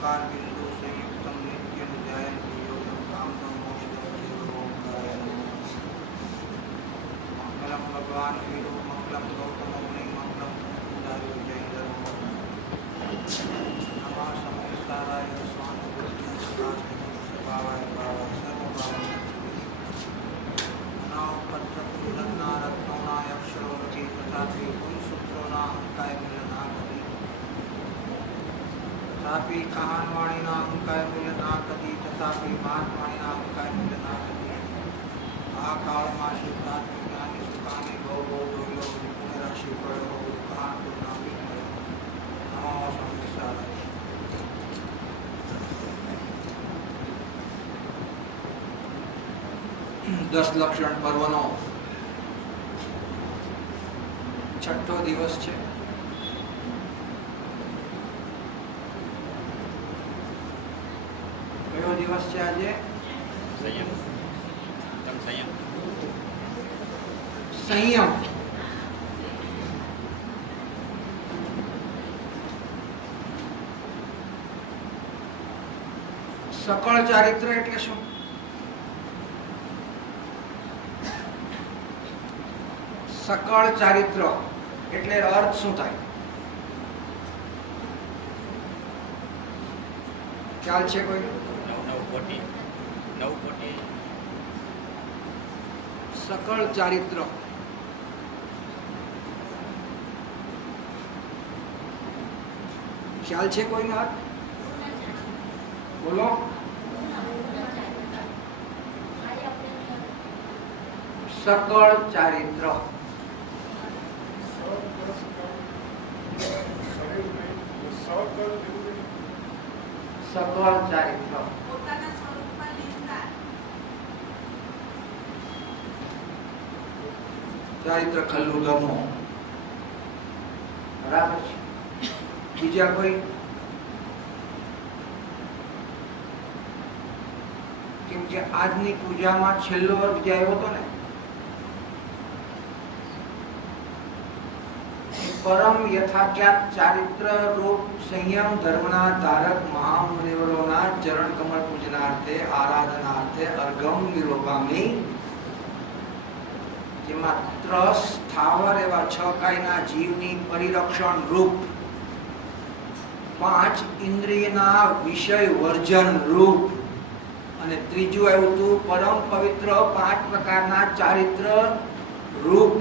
ओंकार बिंदु संयुक्तम नित्यं ध्यायन्ति योगं कामदं मोक्षदं जीवोंकाराय नमः। मंगलम भगवान वीरो मंगलम गौतम मुनि मंगलम दायो जयेंद्र नमः संसाराय स्वानुभूतिं सदाशिवं स्वभावाय भावाय सर्वभावाय नमः पत्रकुलन्नारत्नोनाय अक्षरोरति तथापि गुणसूत्रोनाहंकाय मिलनाकति तथापि कहानवाणीनाहंकाय मिलनाकति तथापि महात्माणीनाहंकाय मिलनाकति महाकालमा शुद्धात्मज्ञानी सुखानि भवो दोलो पुनराशि पड़ो कहाँ तो नामी नमो संसाराय। 10 લક્ષણ પર્વનો છઠ્ઠો દિવસ છે. કયો દિવસ છે આજે? સંયમ. સકળ ચારિત્ર એટલે શું? સકળ ચારિત્ર એટલે અર્થ શું થાય? ખ્યાલ છે કોઈ? સકળ ચારિત્ર ખ્યાલ છે કોઈને? હાથ બોલો. સકળ ચારિત્ર સકળ ચારિત્ર ચારિત્ર ખલ્લું ગમો. બરાબર છે. બીજા કોઈ? કેમ કે આજની પૂજામાં છેલ્લો વર્ગ જે આવ્યો હતો ને, પરમ યથાખ્યાત ચારિત્ર રૂપ સંયમ ધર્મના ધારક મહામુનિવરોના ચરણ કમળ પૂજનાર્થે આરાધનાર્થે અર્ઘમ નિરોપામી, જેમાં ત્રસ સ્થાવર એવા 6 કાયના જીવની પરિરક્ષણ રૂપ, 5 ઇન્દ્રિયના વિષય વર્જન રૂપ, અને ત્રીજું આવ્યું હતું પરમ પવિત્ર 5 પ્રકારના ચારિત્ર રૂપ,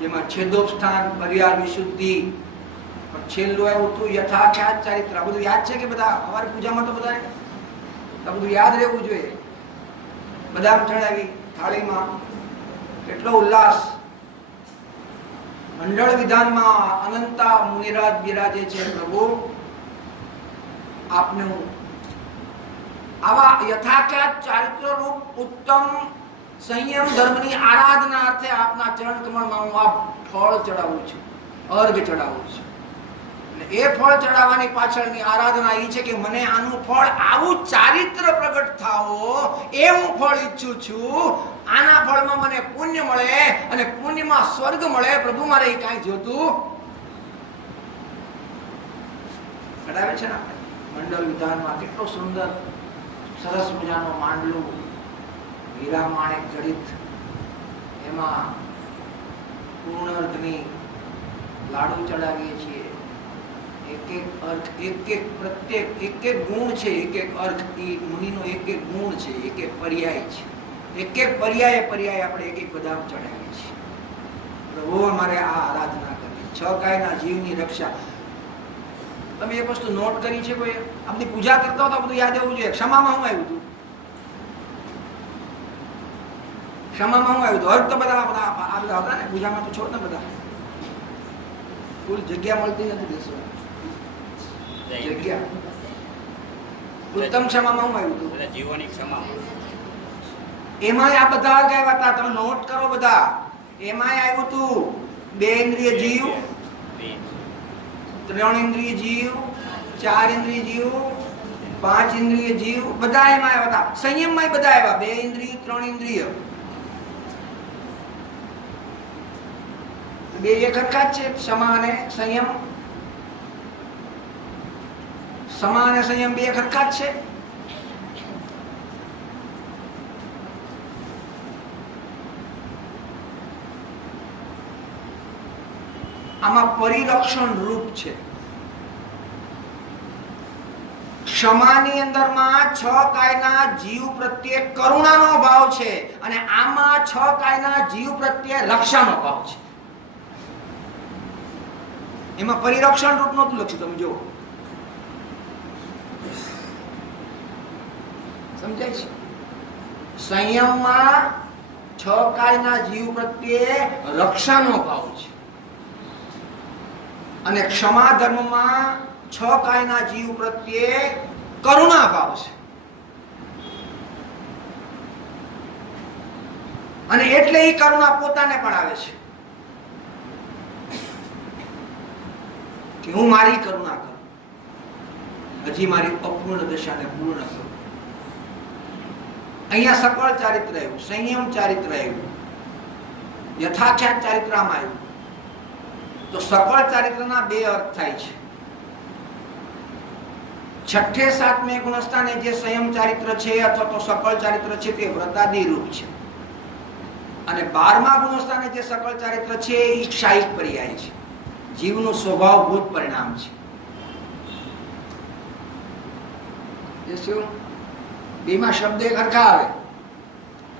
જેમાં છેદોપસ્થાન પર્યાય વિશુદ્ધિ, પણ છેલ્લું આવ્યું હતું યથાખ્યાત ચારિત્ર. આ બધું યાદ છે કે બધા? અમારી પૂજામાં તો બધા આ બધું યાદ રહેવું જોઈએ. બદામ ચડાવી થાળીમાં, કેટલો ઉલ્લાસ. મંડળ વિધાનમાં અનંતા મુનિરાજ બિરાજે છે. પ્રભુ આપને આવા યથાખ્યાત ચારિત્ર રૂપ ઉત્તમ સંયમ ધર્મની આરાધના અર્થે આપના ચરણ કમળમાં હું આ ફળ ચડાવું છું, અર્ઘ ચડાવું છું. અને એ ફળ ચડાવવાની પાછળની આરાધના એ છે કે મને આનું ફળ, આવું ચારિત્ર પ્રગટ થાઓ એ હું ફળ ઈચ્છું છું. આના ફળમાં મને પુણ્ય મળે અને પુણ્યમાં સ્વર્ગ મળે. પ્રભુ મારે એ કાંઈ જોતું ચડાવે છે ને. મંડળ વિધાનમાં કેટલો સુંદર સરસ મજાનો માંડલું હીરા માણેક જડિત, એમાં પૂર્ણ અર્ધની લાડુ ચડાવીએ છીએ. એક અર્થ, પ્રત્યેક એક ગુણ છે, એક અર્થ, એ મુનિનો એક ગુણ છે, એક પર્યાય છે. એક પર્યાય આપણે એક બદામ ચડાવીએ છીએ. પ્રભુ અમારે આ આરાધના કરવી, 6 કાયના જીવની રક્ષા. તમે એક વસ્તુ નોટ કરી છે કોઈ? આપણી પૂજા કરતા હતા બધું યાદ આવવું જોઈએ. ક્ષમામાં શું આવ્યું હતું? ક્ષમામાં શું આવ્યું હતું? અર્થ તો બધા આવ્યા હતા ને પૂજામાં, તો છો ને બધા. ફૂલ જગ્યા મળતી નથી દેશમાં. જગ્યા ઉત્તમ ક્ષમામાં શું આવ્યું હતું? જીવોની ક્ષમા. એમાંય આ બધા આવ્યા હતા. તમે નોટ કરો બધા. એમાંય આવ્યું હતું 2 ઇન્દ્રિય જીવ, 3 ઇન્દ્રિય જીવ, 4 ઇન્દ્રિય જીવ, 5 ઇન્દ્રિય જીવ, બધા એમાં આવ્યા હતા. સંયમમાં બધા આવ્યા. 2 ઇન્દ્રિય, 3 ઇન્દ્રિય, બે એક હરખા જ છે. ક્ષમા અને સંયમ. સમા અને સંયમ બે ખરખા જ છે. આમાં પરિરક્ષણ રૂપ છે. ક્ષમાની અંદરમાં 6 કાયના જીવ પ્રત્યે કરુણાનો ભાવ છે અને આમાં 6 કાયના જીવ પ્રત્યે રક્ષાનો ભાવ છે. એમાં પરિરક્ષણ રૂપ નહોતું લખ્યું, તમે જુઓ. સમજાય છે? સંયમમાં 6 કાયના જીવ પ્રત્યે રક્ષાનો ભાવ છે અને ક્ષમા ધર્મમાં 6 કાયના જીવ પ્રત્યે કરુણા ભાવ છે. અને એટલે એ કરુણા પોતાને પણ આવે છે કે હું મારી કરુણા કરું, હજી મારી અપૂર્ણ દશાને પૂર્ણ કરું. અહીંયા સકળ ચારિત્ર આવ્યું, સંયમ ચારિત્ર આવ્યું, યથાખ્યાત ચારિત્રમાં આવ્યું. તો સકળ ચારિત્રના બે અર્થ થાય છે. 6ઠે 7મે ગુણસ્થાને જે સંયમ ચારિત્ર છે અથવા તો સકળ ચારિત્ર છે તે વ્રતાદી રૂપ છે અને 12મા ગુણસ્થાને જે સકળ ચારિત્ર છે એ ક્ષાયિક પર્યાય છે, જીવનું સ્વભાવભૂત પરિણામ છે. બેમાં શબ્દ એક હરખા આવે,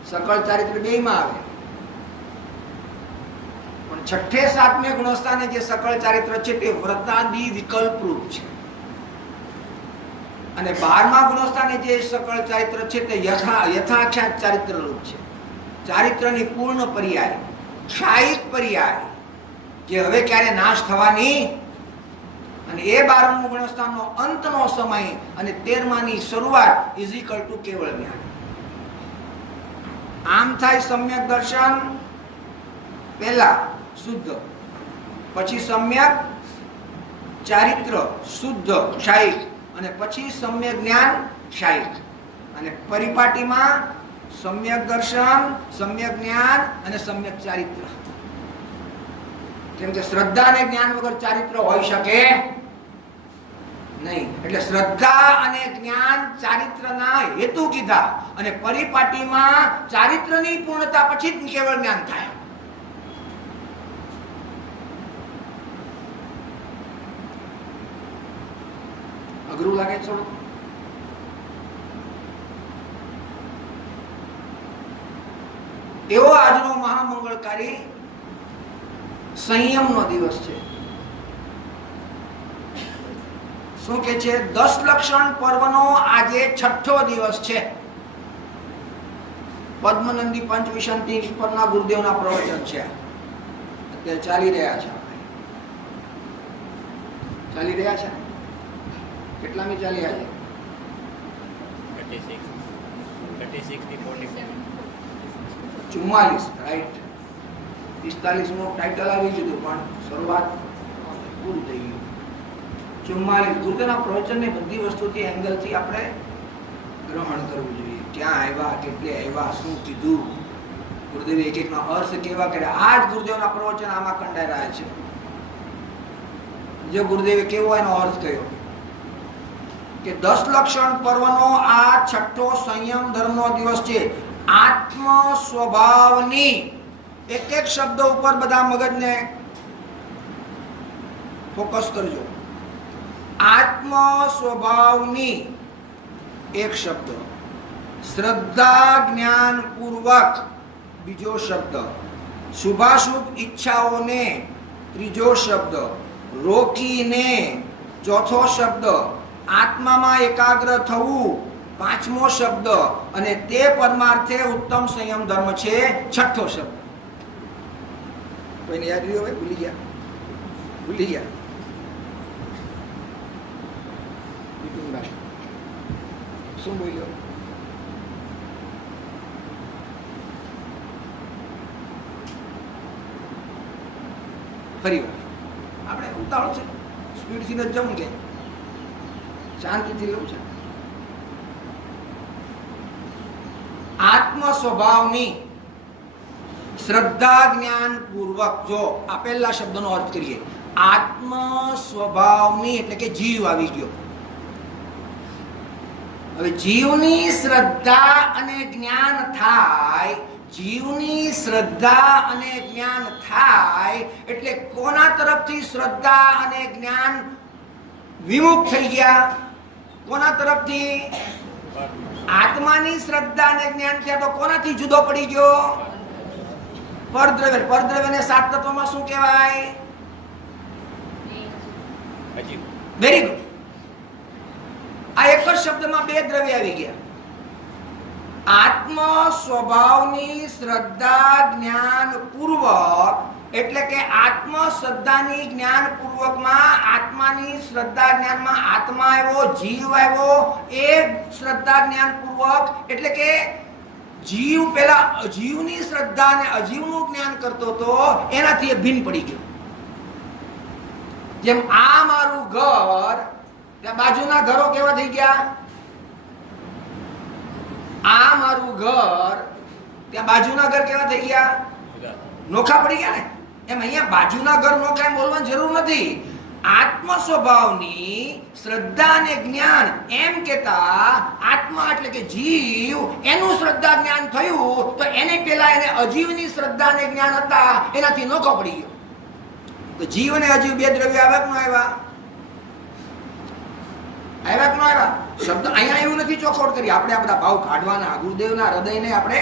સકળ ચારિત્ર બેમાં આવે, પણ 6ઠે 7મે ગુણસ્થાને જે સકળ ચારિત્ર છે તે વ્રતાદી વિકલ્પ રૂપ છે અને 12મા ગુણસ્થાને જે સકળ ચારિત્ર છે તે યથાખ્યાત ચારિત્ર રૂપ છે. ચારિત્રની પૂર્ણ પર્યાય, ક્ષાયિક પર્યાય, જે હવે ક્યારે નાશ થવાની, અને એ 12મું ગુણસ્થાનનો અંતનો સમય અને 13માની શરૂઆત ઇઝ ઇક્વલ ટુ કેવળ જ્ઞાન. આમ થાય સમ્યક દર્શન પહેલા શુદ્ધ, પછી સમ્યક ચારિત્ર શુદ્ધ ક્ષાયિક, અને પછી સમ્યક જ્ઞાન ક્ષાયિક, અને પરિપાટીમાં સમ્યક દર્શન, સમ્યક જ્ઞાન અને સમ્યક ચારિત્ર. કેમ કે શ્રદ્ધા અને જ્ઞાન વગર ચારિત્ર હોઈ શકે નહીં. એટલે શ્રદ્ધા અને જ્ઞાન ચારિત્રના હેતુ કીધા અને પરિપાટીમાં ચારિત્રની પૂર્ણતા પછી જ કેવળ જ્ઞાન થાય. અઘરું લાગે થોડું? એવો આજનો મહામંગળકારી સંયમનો દિવસ છે. શું કે છે? 10 લક્ષણ પર્વનો આજે 6ઠ્ઠો દિવસ છે. પદ્મનંદી પંચવિંશતિ પરના ગુરુદેવના પ્રવચન છે, અત્યારે ચાલી રહ્યા છે. ચાલી રહ્યા છે. કેટલામી ચાલી આજે? 44, રાઈટ. 45મો ટાઇટલ આવી ગયું પણ શરૂઆત પૂરી થઈ ગઈ. 44 ગુરુદેવના પ્રવચનને બધી વસ્તુથી એંગલથી આપણે ગ્રહણ કરવું જોઈએ. ક્યાં આવ્યા, કેટલે આવ્યા, શું કીધું, ગુરુદેવે એક એકનો અર્થ કેવા કર્યા. આ જ ગુરુદેવના પ્રવચન આમાં કંડાઈ રહ્યા છે. જે ગુરુદેવે કેવો એનો અર્થ કર્યો કે 10 લક્ષણ પર્વનો આ 6ઠ્ઠો સંયમ ધર્મનો દિવસ છે. આત્મ સ્વભાવની એક એક શબ્દ ઉપર બધા મગજને ફોકસ કરજો. આત્મ સ્વભાવની એક શબ્દ, શ્રદ્ધા જ્ઞાન પૂર્વક બીજો શબ્દ, શુભાશુભ ઈચ્છાઓને ત્રીજો શબ્દ, રોકીને ચોથો શબ્દ, આત્મામાં એકાગ્ર થવું પાંચમો શબ્દ, અને તે પરમાર્થે ઉત્તમ સંયમ ધર્મ છે છઠ્ઠો શબ્દ. કોઈને યાદ રહ્યો? ભાઈ ભૂલી ગયા? ભૂલી ગયા? શું બોલ્યો? ફરી વાર આપણે ઉતાવળ છે, સ્પીડથી નથી જવું કે શાંતિથી લેવું છે. આત્મ સ્વભાવની શ્રદ્ધા જ્ઞાન પૂર્વક, જો આ પહેલા શબ્દનો અર્થ કરીએ, આત્મ સ્વભાવની એટલે કે જીવ આવી ગયો. હવે જીવની શ્રદ્ધા અને જ્ઞાન થાય, જીવની શ્રદ્ધા અને જ્ઞાન થાય એટલે કોના તરફથી શ્રદ્ધા અને જ્ઞાન વિમુખ થઈ ગયા? કોના તરફથી? આત્માની શ્રદ્ધા અને જ્ઞાન થયા તો કોનાથી જુદો પડી ગયો? પરદ્રવ્ય. પરદ્રવ્યને સાત તત્વમાં શું કહેવાય? Very good. આ એક જ શબ્દમાં બે દ્રવ્ય આવી ગયા. આત્મ સ્વભાવની શ્રદ્ધા જ્ઞાન પૂર્વક, એટલે કે આત્મ શ્રદ્ધાની જ્ઞાન પૂર્વકમાં આત્માની શ્રદ્ધા જ્ઞાનમાં આત્મા આવ્યો, જીવ આવ્યો, એ શ્રદ્ધા જ્ઞાન પૂર્વક એટલે કે જીવ પેલા અજીવની શ્રદ્ધા અને અજીવનું જ્ઞાન કરતો હતો, એનાથી એ ભિન્ન પડી ગયો. જેમ આ મારું ઘર, ત્યાં બાજુના ઘરો કેવા થઈ ગયા? આ મારું ઘર, ત્યાં બાજુના ઘર કેવા થઈ ગયા? નોખા પડી ગયા ને. એમ અહીંયા બાજુના ઘર નોખા એમ બોલવાની જરૂર નથી. આત્મ સ્વભાવની શ્રદ્ધા અને જ્ઞાન એમ કેતા આત્મા એટલે કે જીવ, એનું શ્રદ્ધા જ્ઞાન થયું તો એને પેલા એને અજીવની શ્રદ્ધા અને જ્ઞાન હતા, એનાથી નોખો પડી ગયો. તો જીવ અને અજીવ બે દ્રવ્ય આવ્યા કે ન આવ્યા? આવ્યા કે ન આવ્યા? શબ્દ અહીંયા એવું નથી ચોખવટ કરી. આપણે આ બધા ભાવ કાઢવાના, ગુરુદેવના હૃદયને આપણે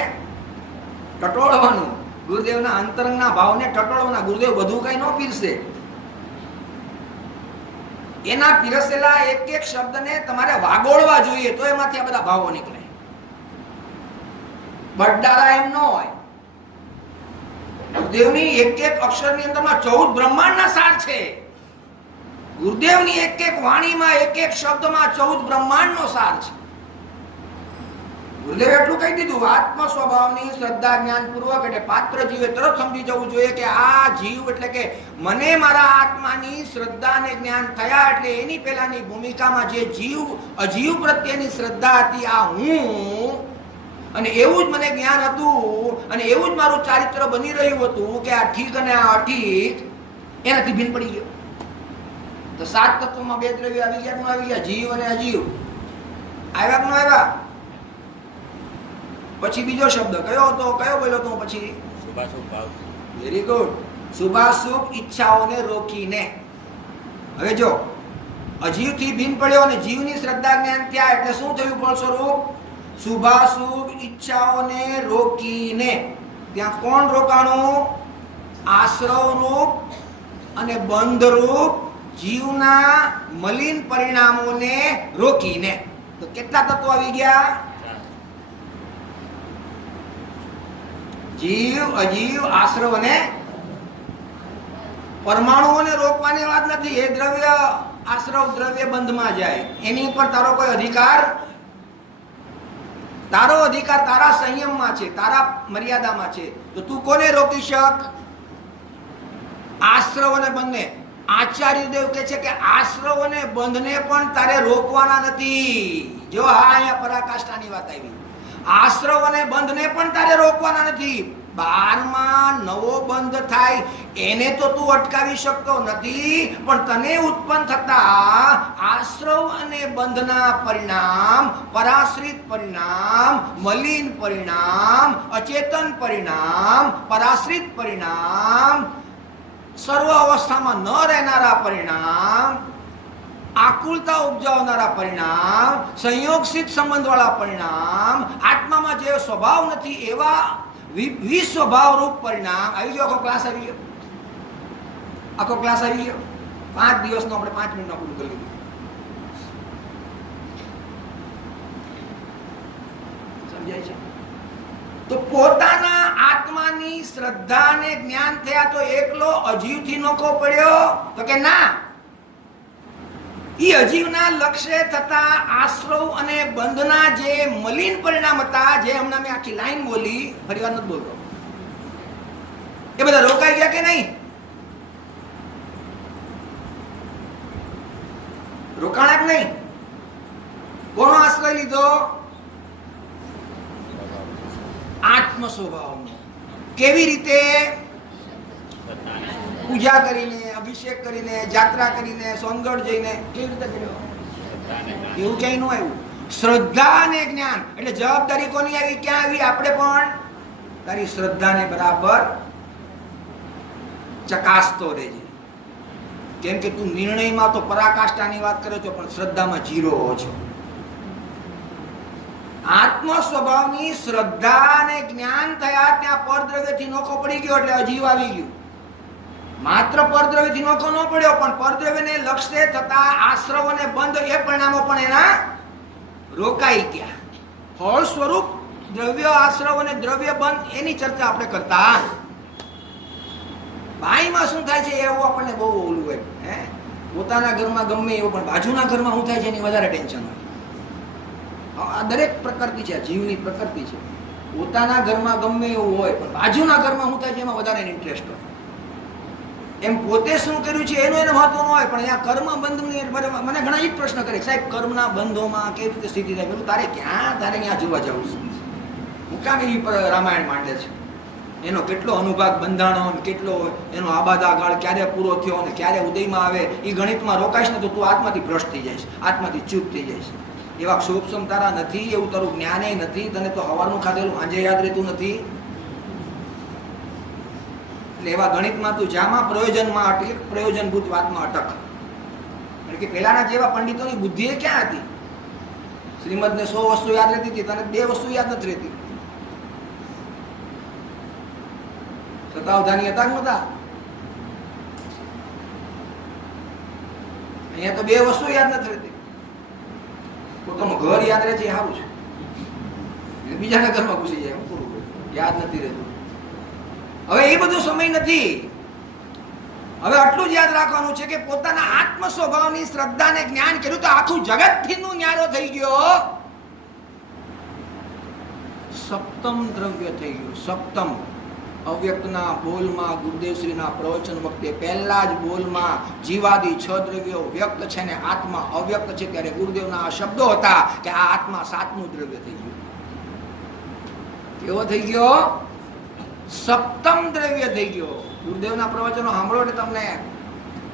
ટટોળવાનું, ગુરુદેવના અંતરંગના ભાવને ટટોળવાના. ગુરુદેવ બધું કઈ ન પીરસે. એના પીરસેલા એક એક શબ્દને તમારે વાગોળવા જોઈએ તો એમાંથી આ બધા ભાવો નીકળે. બડાલા એમ ન હોય. ગુરુદેવની એક એક અક્ષરની અંદરમાં 14 બ્રહ્માંડના સાર છે. ગુરુદેવની એક એક વાણીમાં એક એક શબ્દમાં 14 બ્રહ્માંડનો સાર છે. ગુરુદેવે એટલું કહી દીધું, આત્મ સ્વભાવની શ્રદ્ધા જ્ઞાન પૂર્વક, એટલે પાત્ર જીવે તરત સમજી જવું જોઈએ કે આ જીવ એટલે કે મને મારા આત્માની શ્રદ્ધા અને જ્ઞાન થયા એટલે એની પહેલાની ભૂમિકામાં જે જીવ અજીવ પ્રત્યેની શ્રદ્ધા હતી આ હું, અને એવું જ મને જ્ઞાન હતું અને એવું જ મારું ચારિત્ર બની રહ્યું હતું કે આ ઠીક અને આ અઠીક, એનાથી ભિન્ન પડી ગયો. તો સાત તત્વોમાં બે દ્રવ્ય આવી ગયા કે ન આવી ગયા? જીવ અને અજીવ આવ્યા કે ન આવ્યા? પછી બીજો શબ્દ કયો હતો? કયો બોલ્યો તો પછી? શુભાશુભ ભાવ. Very good. શુભાશુભ ઈચ્છાઓને રોકીને. હવે જો અજીવથી ભિન્ન પડ્યો અને જીવની શ્રદ્ધા જ્ઞાન થયા એટલે શું થયું ફળ સ્વરૂપ? શુભાશુભ ઈચ્છાઓને રોકીને. ત્યાં કોણ રોકાણું? આશ્રવ રૂપ અને બંધ રૂપ જીવના મલિન પરિણામોને રોકીને. તો કેટલા તત્વો આવી ગયા? જીવ, અજીવ, આશ્રવ અને પરમાણુઓને રોકવાની વાત નથી. એ દ્રવ્ય આશ્રવ દ્રવ્ય બંધમાં જાય, એની ઉપર તારો કોઈ અધિકાર, તારો અધિકાર તારા સંયમમાં છે, તારા મર્યાદામાં છે. તો તું કોને રોકી શક? આશ્રવ અને બંધને. આચાર્ય દેવ કહે છે કે આશ્રવ અને બંધને પણ તારે રોકવાના નથી. જો હા, અહીંયા પરાકાષ્ઠાની વાત આવી. આશ્રવ અને બંધને પણ તારે રોકવાના નથી. 12માં નવો બંધ થાય એને તો તું અટકાવી શકતો નથી, પણ તને ઉત્પન્ન થતા આશ્રવ અને બંધના પરિણામ, પરાશ્રિત પરિણામ, મલિન પરિણામ, અચેતન પરિણામ, પરાશ્રિત પરિણામ, સર્વ અવસ્થામાં ન રહેનારા પરિણામ, આકુલતા ઉપજાવનારા પરિણામ, સંયોગસિત સંબંધવાળા પરિણામ, આત્મામાં જે સ્વભાવ નથી એવા વિસ્વભાવ રૂપ પરિણામ આવી ગયો. આખો ક્લાસ આવી ગયો. આખો ક્લાસ આવી ગયો. 5 દિવસનો આપણે 5 મિનિટનો પૂરું કરી લીધું. સમજાય છે? તો પોતાના આત્માની શ્રદ્ધા અને જ્ઞાન થયા તો એકલો અજીવથી નોખો પડ્યો? તો કે ના. ઈ અજીવના લક્ષ્ય થતા આશ્રવ અને બંધના જે મલિન પરિણામ હતા, જે હમણાં મેં આખી લાઈન બોલી, ફરી વાર નથી બોલતો, એ બધા રોકાઈ ગયા કે નહીં? રોકાણા કે નહીં? કોનો આશ્રય લીધો? આત્મ સ્વભાવનો. કેવી રીતે? પૂજા કરીને, અભિષેક કરીને, જાત્રા કરીને, સોનગઢ જઈને. કેવી રીતે કર્યો? એવું ક્યાંય ન આવ્યું. શ્રદ્ધા અને જ્ઞાન એટલે જવાબદારી કોની આવી, ક્યાં આવી? આપણે પણ તારી શ્રદ્ધાને બરાબર ચકાસતો રહેજે. કેમ કે તું નિર્ણયમાં તો પરાકાષ્ઠાની વાત કરે છો પણ શ્રદ્ધામાં જીરો છો. આત્મ સ્વભાવની શ્રદ્ધા અને જ્ઞાન થયા ત્યાં પરદ્રવ્યથી નોખો પડી ગયો એટલે અજીવ આવી ગયું. માત્ર પરદ્રવ્યથી નોખો ન પડ્યો પણ પરદ્રવ્યને લક્ષ્ય થતા આશ્રવ અને બંધ એ પરિણામો પણ એના રોકાઈ ગયા. ફળ સ્વરૂપ દ્રવ્ય આશ્રવ અને દ્રવ્ય બંધ એની ચર્ચા આપણે કરતા. ભાઈમાં શું થાય છે એવું આપણને બહુ ઓલું હોય. પોતાના ઘરમાં ગમે એવું પણ બાજુના ઘરમાં શું થાય છે એની વધારે ટેન્શન હોય. આ દરેક પ્રકૃતિ છે, જીવની પ્રકૃતિ છે. પોતાના ઘરમાં ગમે એવું હોય પણ બાજુના ઘરમાં શું થાય છે એમાં વધારે ઇન્ટરેસ્ટ હોય. એમ પોતે શું કર્યું છે એનું એને મહત્વ ન હોય પણ અહીંયા કર્મ બંધની મને ઘણા એ જ પ્રશ્ન કરે, સાહેબ કર્મના બંધોમાં કેવી રીતે સ્થિતિ થાય? બોલું તારે ક્યાં, તારે ત્યાં જોવા જવું છે? હું કામ એ રામાયણ માંડે છે? એનો કેટલો અનુભાગ બંધાણો, કેટલો એનો આબાદાગાળ ક્યારે પૂરો થયો અને ક્યારે ઉદયમાં આવે એ ગણિતમાં રોકાઈશ ને તો તું આત્માથી ભ્રષ્ટ થઈ જઈશ, આત્માથી ચૂપ થઈ જઈશ. એવા ક્ષોભસમ તારા નથી, એવું તારું જ્ઞાને નથી, તને તો હવારનું ખાધેલું સાંજે યાદ રહેતું નથી. એટલે એવા ગણિતમાં તું જામાં પ્રયોજનમાં અટક, પ્રયોજનભૂત વાતમાં અટક. એટલે કે પહેલાના જેવા પંડિતોની બુદ્ધિ એ ક્યાં હતી? શ્રીમદને 100 વસ્તુ યાદ રહેતી હતી, તને 2 વસ્તુ યાદ નથી રહેતી. સતાવધાની હતા નહોતા? અહીંયા તો 2 વસ્તુ યાદ નથી રહેતી. પોતાનું ઘર યાદ રહે છે એ સારું છે, બીજાના ઘરમાં ઘૂસી જાય પૂરું યાદ નથી રહેતું. હવે એ બધો સમય નથી. હવે આટલું જ યાદ રાખવાનું છે કે પોતાના આત્મ સ્વભાવની શ્રદ્ધાને જ્ઞાન કર્યું તો આખું જગતથી નું ન્યારો થઈ ગયો. સપ્તમ દ્રવ્ય થઈ ગયું. સપ્તમ અવ્યક્તના બોલમાં ગુરુદેવશ્રીના પ્રવચન વખતે પહેલા જ બોલમાં જીવાદી 6 દ્રવ્યો વ્યક્ત છે ને આત્મા અવ્યક્ત છે ત્યારે ગુરુદેવના આ શબ્દો હતા કે આ આત્મા 7મું દ્રવ્ય થઈ ગયું. કેવો થઈ ગયો? સપ્તમ દ્રવ્ય થઈ ગયો. ગુરુદેવના પ્રવચનો સાંભળો એટલે તમને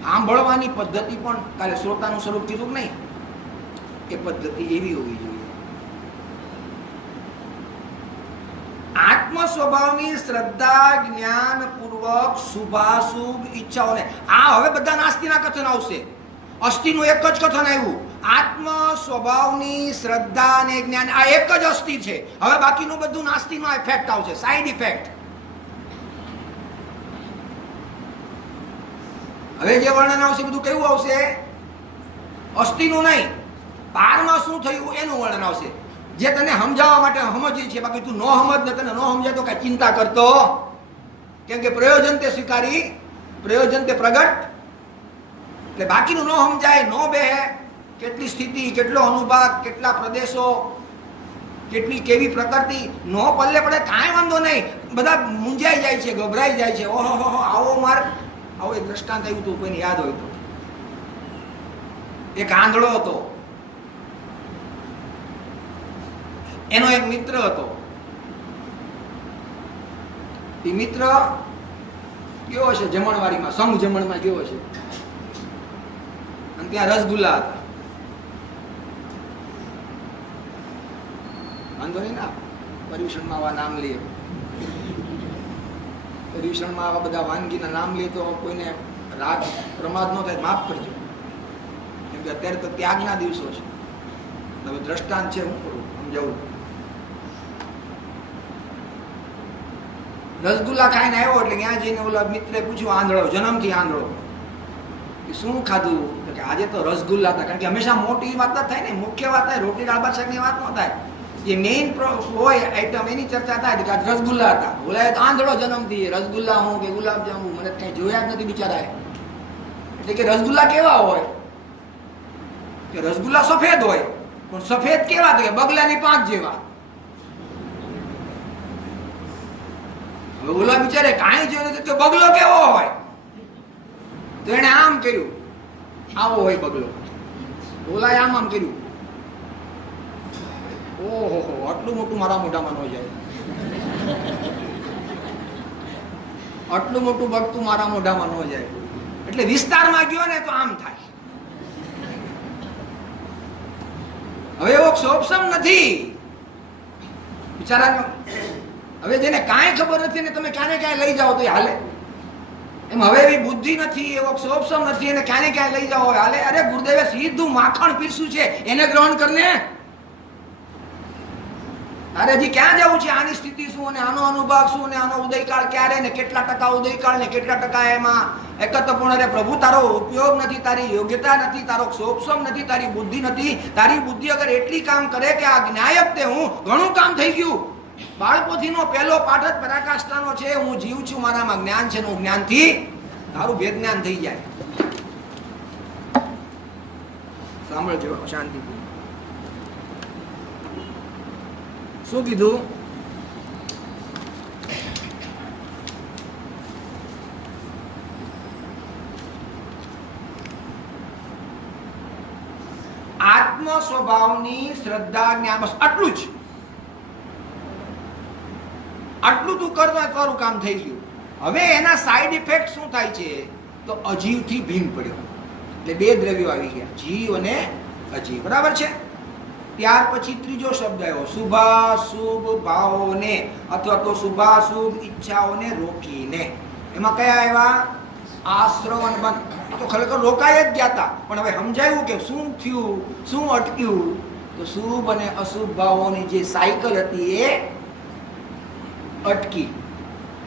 સાંભળવાની પદ્ધતિ પણ કાલે શ્રોતાનું સ્વરૂપ કીધું નહીં, એ પદ્ધતિ એવી હોવી જોઈએ. આત્મ સ્વભાવની શ્રદ્ધા જ્ઞાન પૂર્વક શુભાશુભ ઈચ્છાઓને આ હવે બધા નાસ્તિના કથન આવશે. અસ્થિનું એક જ કથન આવ્યું. આત્મ સ્વભાવની શ્રદ્ધા અને જ્ઞાન આ એક જ અસ્થિ છે. હવે બાકીનું બધું નાસ્તિનો ઇફેક્ટ આવશે, સાઇડ ઇફેક્ટ. હવે જે વર્ણન આવશે બધું કેવું આવશે? અસ્થિનું નહીં, પારમાં શું થયું એનું વર્ણન આવશે. જે તને સમજાવવા માટે સમજીએ છીએ, બાકી તું ન સમજ ને તને ન સમજાય તો કઈ ચિંતા કરતો. કેમ કે પ્રયોજન તે સ્વીકારી, પ્રયોજન તે પ્રગટ. એટલે બાકીનું ન સમજાય, ન બેહે, કેટલી સ્થિતિ, કેટલો અનુભાગ, કેટલા પ્રદેશો, કેટલી કેવી પ્રકૃતિ નો પલ્લે પડે કાંઈ વાંધો નહીં. બધા મૂંઝાઈ જાય છે, ગભરાઈ જાય છે. ઓહો આવો માર્ગ, આવો એક દ્રષ્ટાંત આવ્યું હતું, કોઈને યાદ હોય તો. એક આંધળો હતો, એનો એક મિત્ર હતો. એ મિત્ર ગયો હશે જમણવારીમાં, સંઘ જમણમાં ગયો હશે અને ત્યાં રસગુલ્લા હતા. વાંધો નહીં ના, પર્યુષણમાં આવા નામ લે, પર્યુષણમાં આવા બધા વાનગીના નામ લે તો કોઈને રાગ પ્રમાદ ન થાય, માફ કરજો. કેમ કે અત્યારે તો ત્યાગના દિવસો છે. હવે દ્રષ્ટાંત છે, હું કરું સમજાવું. રસગુલ્લા ખાઈને આવ્યો એટલે ત્યાં જઈને ઓલા મિત્રે પૂછ્યું, આંધળો, જન્મથી આંધળો, શું ખાધું? તો કે આજે તો રસગુલ્લા હતા. કારણ કે હંમેશા મોટી વાત જ થાય ને, મુખ્ય વાત થાય, રોટી દાળ ભાત શાકની વાત ન થાય. જે મેઇન હોય આઈટમ એની ચર્ચા થાય કે આજ રસગુલ્લા હતા. ઓલા તો આંધળો જન્મથી, રસગુલ્લા હું કે ગુલાબ જાંબુ મને કઈ જોયા જ નથી બિચારાએ. એટલે કે રસગુલ્લા કેવા હોય? કે રસગુલ્લા સફેદ હોય, પણ સફેદ કેવા? તો કે બગલાની પાંખ જેવા. ઓલા બિચારે કાંઈ જોયું નથી તો બગલો કેવો હોય? તો એને આમ કર્યું, આવો હોય બગલો. ઓલાએ આમ આમ કર્યું. ઓહો આટલું મોટું મારા મોઢામાં ન જાય, આટલું મોટું બગતું મારા મોઢામાં ન જાય. એટલે વિસ્તારમાં ગયો ને તો આમ થાય. હવે એવો ક્ષોભસમ નથી બિચારાનો. હવે જેને કાંઈ ખબર નથી ને તમે ક્યાં ને ક્યાંય લઈ જાઓ તો એ હાલે. એમ હવે એવી બુદ્ધિ નથી, એવો ક્ષોભસમ નથી, એને ક્યાં ને ક્યાંય લઈ જાઓ હાલે. અરે ગુરુદેવે સીધું માખણ પીરસ્યું છે, એને ગ્રહણ કરને. અરે હજી ક્યાં જવું છે? આની સ્થિતિ શું અને આનો અનુભાગ શું અને આનો ઉદયકાળ ક્યારે ને કેટલા ટકા ઉદયકાળ ને કેટલા ટકા એમાં એકત્વપૂર્ણ. અરે પ્રભુ તારો ઉપયોગ નથી, તારી યોગ્યતા નથી, તારો ક્ષોભસમ નથી, તારી બુદ્ધિ નથી. તારી બુદ્ધિ અગર એટલી કામ કરે કે આ જ્ઞાયક તે હું ઘણું કામ થઈ ગયું. બાળપોથીનો પહેલો પાઠ જ પરાકાષ્ઠાનો છે. હું જીવ છું, મારામાં જ્ઞાન છે, હું જ્ઞાનથી તારું ભેદ જ્ઞાન થઈ જાય. સાંભળજો શાંતિથી. શું કીધું? આત્મ સ્વભાવની શ્રદ્ધા જ્ઞાન, બસ આટલું જ. આટલું તું કર તો તારું કામ થઈ ગયું. હવે એના સાઈડ ઇફેક્ટ શું થાય છે? તો અજીવથી ભીમ પડ્યો. એટલે બે દ્રવ્યો આવી ગયા, જીવ અને અજીવ. બરાબર છે? ત્યાર પછી ત્રીજો શબ્દ આવ્યો, શુભાશુભ ભાવોને અથવા તો શુભાશુભ ઈચ્છાઓને રોકીને. એમાં કયા આવ્યા? આશ્રવ અને બંધ. તો ખરેખર રોકાઈ જ ગયા હતા, પણ હવે સમજાયું કે શું થયું, શું અટક્યું? તો શુભ અને અશુભ ભાવોની જે સાયકલ હતી એ અટકી.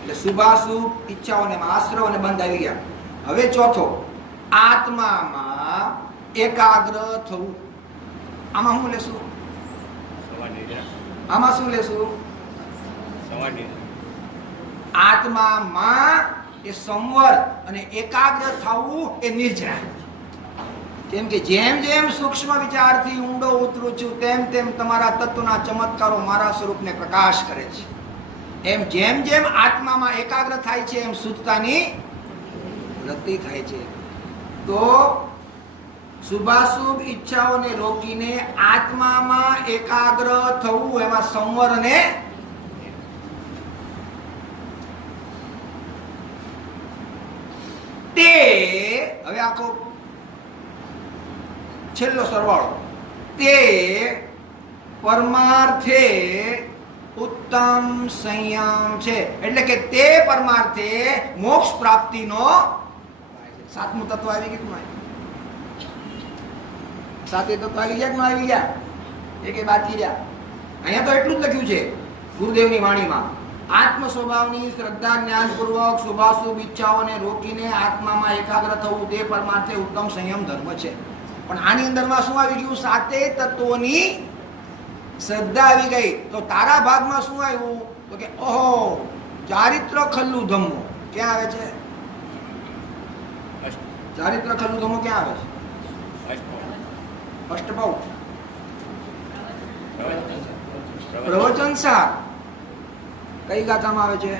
એટલે શુભાશુભ ઈચ્છાઓને આશ્રવ અને બંધ આવી ગયા. હવે ચોથો, આત્મામાં એકાગ્ર થવું. આમાં શું લેશું? આમાં શું લેશું? આત્મામાં એ સંવર અને એકાગ્ર થવું એ નિર્જરા. કેમ કે જેમ જેમ સૂક્ષ્મ વિચારથી ઊંડો ઉતરું છું તેમ તેમ તમારા તત્વના ચમત્કારો મારા સ્વરૂપને પ્રકાશ કરે છે. એમ જેમ જેમ આત્મામાં એકાગ્ર થાય છે એમ શુદ્ધતાની વૃદ્ધિ થાય છે. તો શુભાશુભ ઈચ્છાઓને રોકીને આત્મામાં એકાગ્ર થવું, એમાં સંવર અને તે. હવે આખો છેલ્લો સરવાળો, તે પરમાર્થે ઉત્તમ સંયમ છે. એટલે કે તે પરમાર્થે મોક્ષ પ્રાપ્તિનો સાતમું તત્વ આવી ગયું. સાતે તત્વ આવી ગયા કે ન આવી ગયા? એક બાકી રહ્યા. અહીંયા તો એટલું જ લખ્યું છે ગુરુદેવની વાણીમાં, આત્મ સ્વભાવની શ્રદ્ધા જ્ઞાનપૂર્વક શુભાશુભ ઈચ્છાઓને રોકીને આત્મામાં એકાગ્ર થવું તે પરમાર્થે ઉત્તમ સંયમ ધર્મ છે. પણ આની અંદરમાં શું આવી ગયું? સાતે તત્વોની શ્રદ્ધા આવી ગઈ. તો તારા ભાગમાં શું આવ્યું? તો કે ઓહો, ચારિત્ર ખલ્લું ધમ્મો. ક્યાં આવે છે? ચારિત્ર ખલ્લું ધમ્મો ક્યાં આવે છે? અષ્ટપૌ પ્રવચન સાર. કઈ ગાથામાં આવે છે?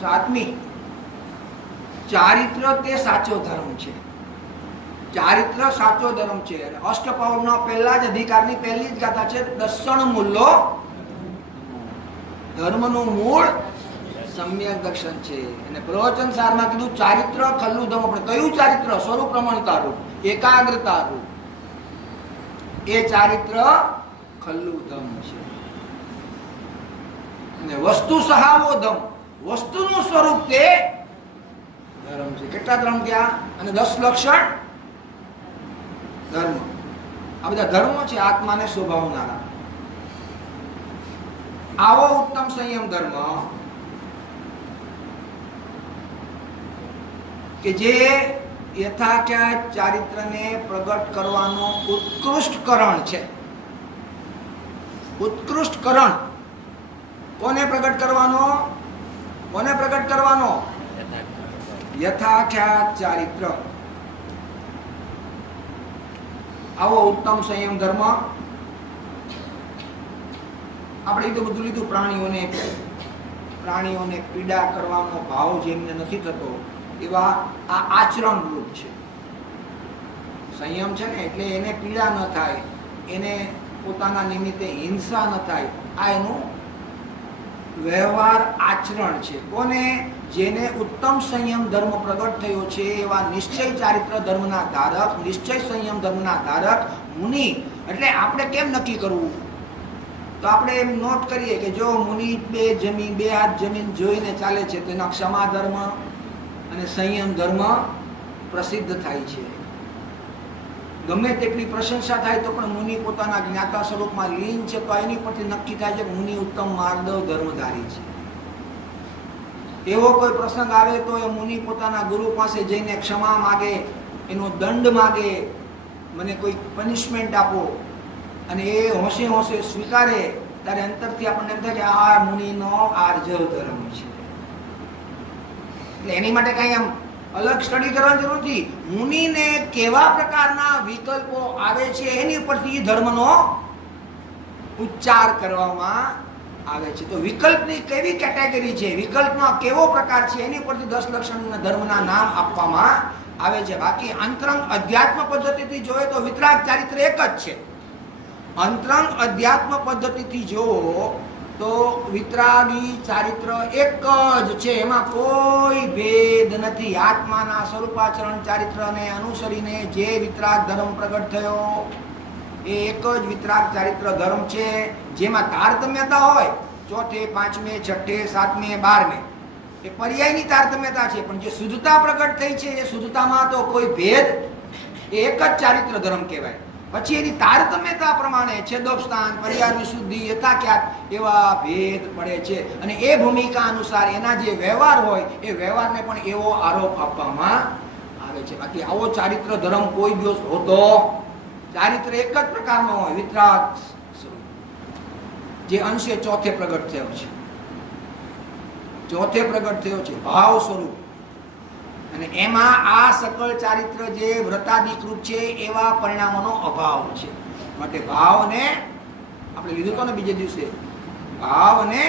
સાતમી. ચારિત્ર તે સાચો ધર્મ છે. ચારિત્ર સાચો ધર્મ છે. અષ્ટપૌર્ણ પહેલા જ અધિકારની પહેલી જ ગાથા છે, દર્શન મૂલો ધર્મનું મૂળ સમ્યક દર્શન છે. અને પ્રવચન સારમાં કીધું ચારિત્ર ખલ્લું ધમ. આપણે કયું ચારિત્ર? સ્વરૂપ પ્રમાણતા રૂપ, એકાગ્રતા રૂપ. એ ચારિત્ર ખલ્લું ધમ છે. અને વસ્તુ સહાવો ધમ, વસ્તુનું સ્વરૂપ તે ધર્મ છે. કેટલા ધર્મ ક્યાં? અને 10 લક્ષણ ધર્મ. આ બધા ધર્મો છે આત્માને શોભાવનારા. આવો ઉત્તમ સંયમ ધર્મ કે જે યથાખ્યાત ચારિત્રને પ્રગટ કરવાનો ઉત્કૃષ્ટકરણ છે. ઉત્કૃષ્ટકરણ કોને પ્રગટ કરવાનો? કોને પ્રગટ કરવાનો? યથાખ્યાત ચારિત્ર. આવો ઉત્તમ સંયમ ધર્મ. આપણે તો બધું લીધું, પ્રાણીઓને પીડા કરવાનો ભાવ જેમને નથી થતો એવા આ આચરણ રૂપ છે. સંયમ છે ને એટલે એને પીડા ન થાય, એને પોતાના નિમિત્તે હિંસા ન થાય, આ એનું વ્યવહાર આચરણ છે. કોને? જેને ઉત્તમ સંયમ ધર્મ પ્રગટ થયો છે એવા નિશ્ચય ચારિત્ર ધર્મના ધારક, નિશ્ચય સંયમ ધર્મના ધારક મુનિ. એટલે આપણે કેમ નક્કી કરવું? તો આપણે એમ નોટ કરીએ કે જો મુનિ બે હાથ જમીન જોઈને ચાલે છે તો એના ક્ષમા ધર્મ અને સંયમ ધર્મ પ્રસિદ્ધ થાય છે. ગમે તેટલી પ્રશંસા થાય તો પણ મુનિ પોતાના જ્ઞાતા સ્વરૂપમાં લીન છે તો એની પરથી નક્કી થાય છે કે મુનિ ઉત્તમ માર્ગદર્શક ધર્મધારી છે. એવો કોઈ પ્રસંગ આવે તો એ મુનિ પોતાના ગુરુ પાસે જઈને ક્ષમા માગે, એનો દંડ માગે, મને કોઈ પનિશમેન્ટ આપો, અને એ હોંશે હોંશે સ્વીકારે ત્યારે અંતરથી આપણને એમ થાય કે આ મુનિનો આર્જવ ધર્મ છે. એટલે એની માટે કઈ આમ અલગ સ્ટડી કરવાની જરૂર નથી. મુનિને કેવા પ્રકારના વિકલ્પો આવે છે એની ઉપરથી ધર્મનો ઉચ્ચાર કરવામાં આવે છે. તો વિકલ્પની કેવી કેટેગરી છે, વિકલ્પમાં કેવો પ્રકાર છે એની ઉપરથી 10 લક્ષણ ધર્મના નામ આપવામાં આવે છે. બાકી અંતરંગ અધ્યાત્મ પદ્ધતિથી જોઈએ તો વિતરાગ ચારિત્ર એક જ છે. અંતરંગ અધ્યાત્મ પદ્ધતિથી જોવો તો વિતરાગી ચારિત્ર એક જ છે, એમાં કોઈ ભેદ નથી. આત્માના સ્વરૂપાચરણ ચારિત્રને અનુસરીને જે વિતરાગ ધર્મ પ્રગટ થયો એ એક જ વિતરાગ ચારિત્ર ધર્મ છે, જેમાં તારતમ્યતા હોય ચોથે, પાંચમે, છઠ્ઠે, સાતમે, 12મે એ પર્યાયની તારતમ્યતા છે, પણ જે શુદ્ધતા પ્રગટ થઈ છે એ શુદ્ધતામાં તો કોઈ ભેદ, એ એક જ ચારિત્ર ધર્મ કહેવાય. પછી એની તારતમ્યતા પ્રમાણે છેદોપસ્થાન, પર્યાયની શુદ્ધિ, યથાખ્યાત એવા ભેદ પડે છે, અને એ ભૂમિકા અનુસાર એના જે વ્યવહાર હોય એ વ્યવહારને પણ એવો આરોપ આપવામાં આવે છે. બાકી આવો ચારિત્ર ધર્મ કોઈ દિવસ હોતો, ચારિત્ર એક જ પ્રકારનો હોય, વિતરાગ સ્વરૂપ, જે અંશે ચોથે પ્રગટ થયો છે. ચોથે પ્રગટ થયો છે ભાવ સ્વરૂપ, અને એમાં આ સકળ ચારિત્ર જે વ્રતાદિકૃત છે એવા પરિણામોનો અભાવ છે. માટે ભાવને આપણે લીધું તો ને બીજે દિવસે, ભાવને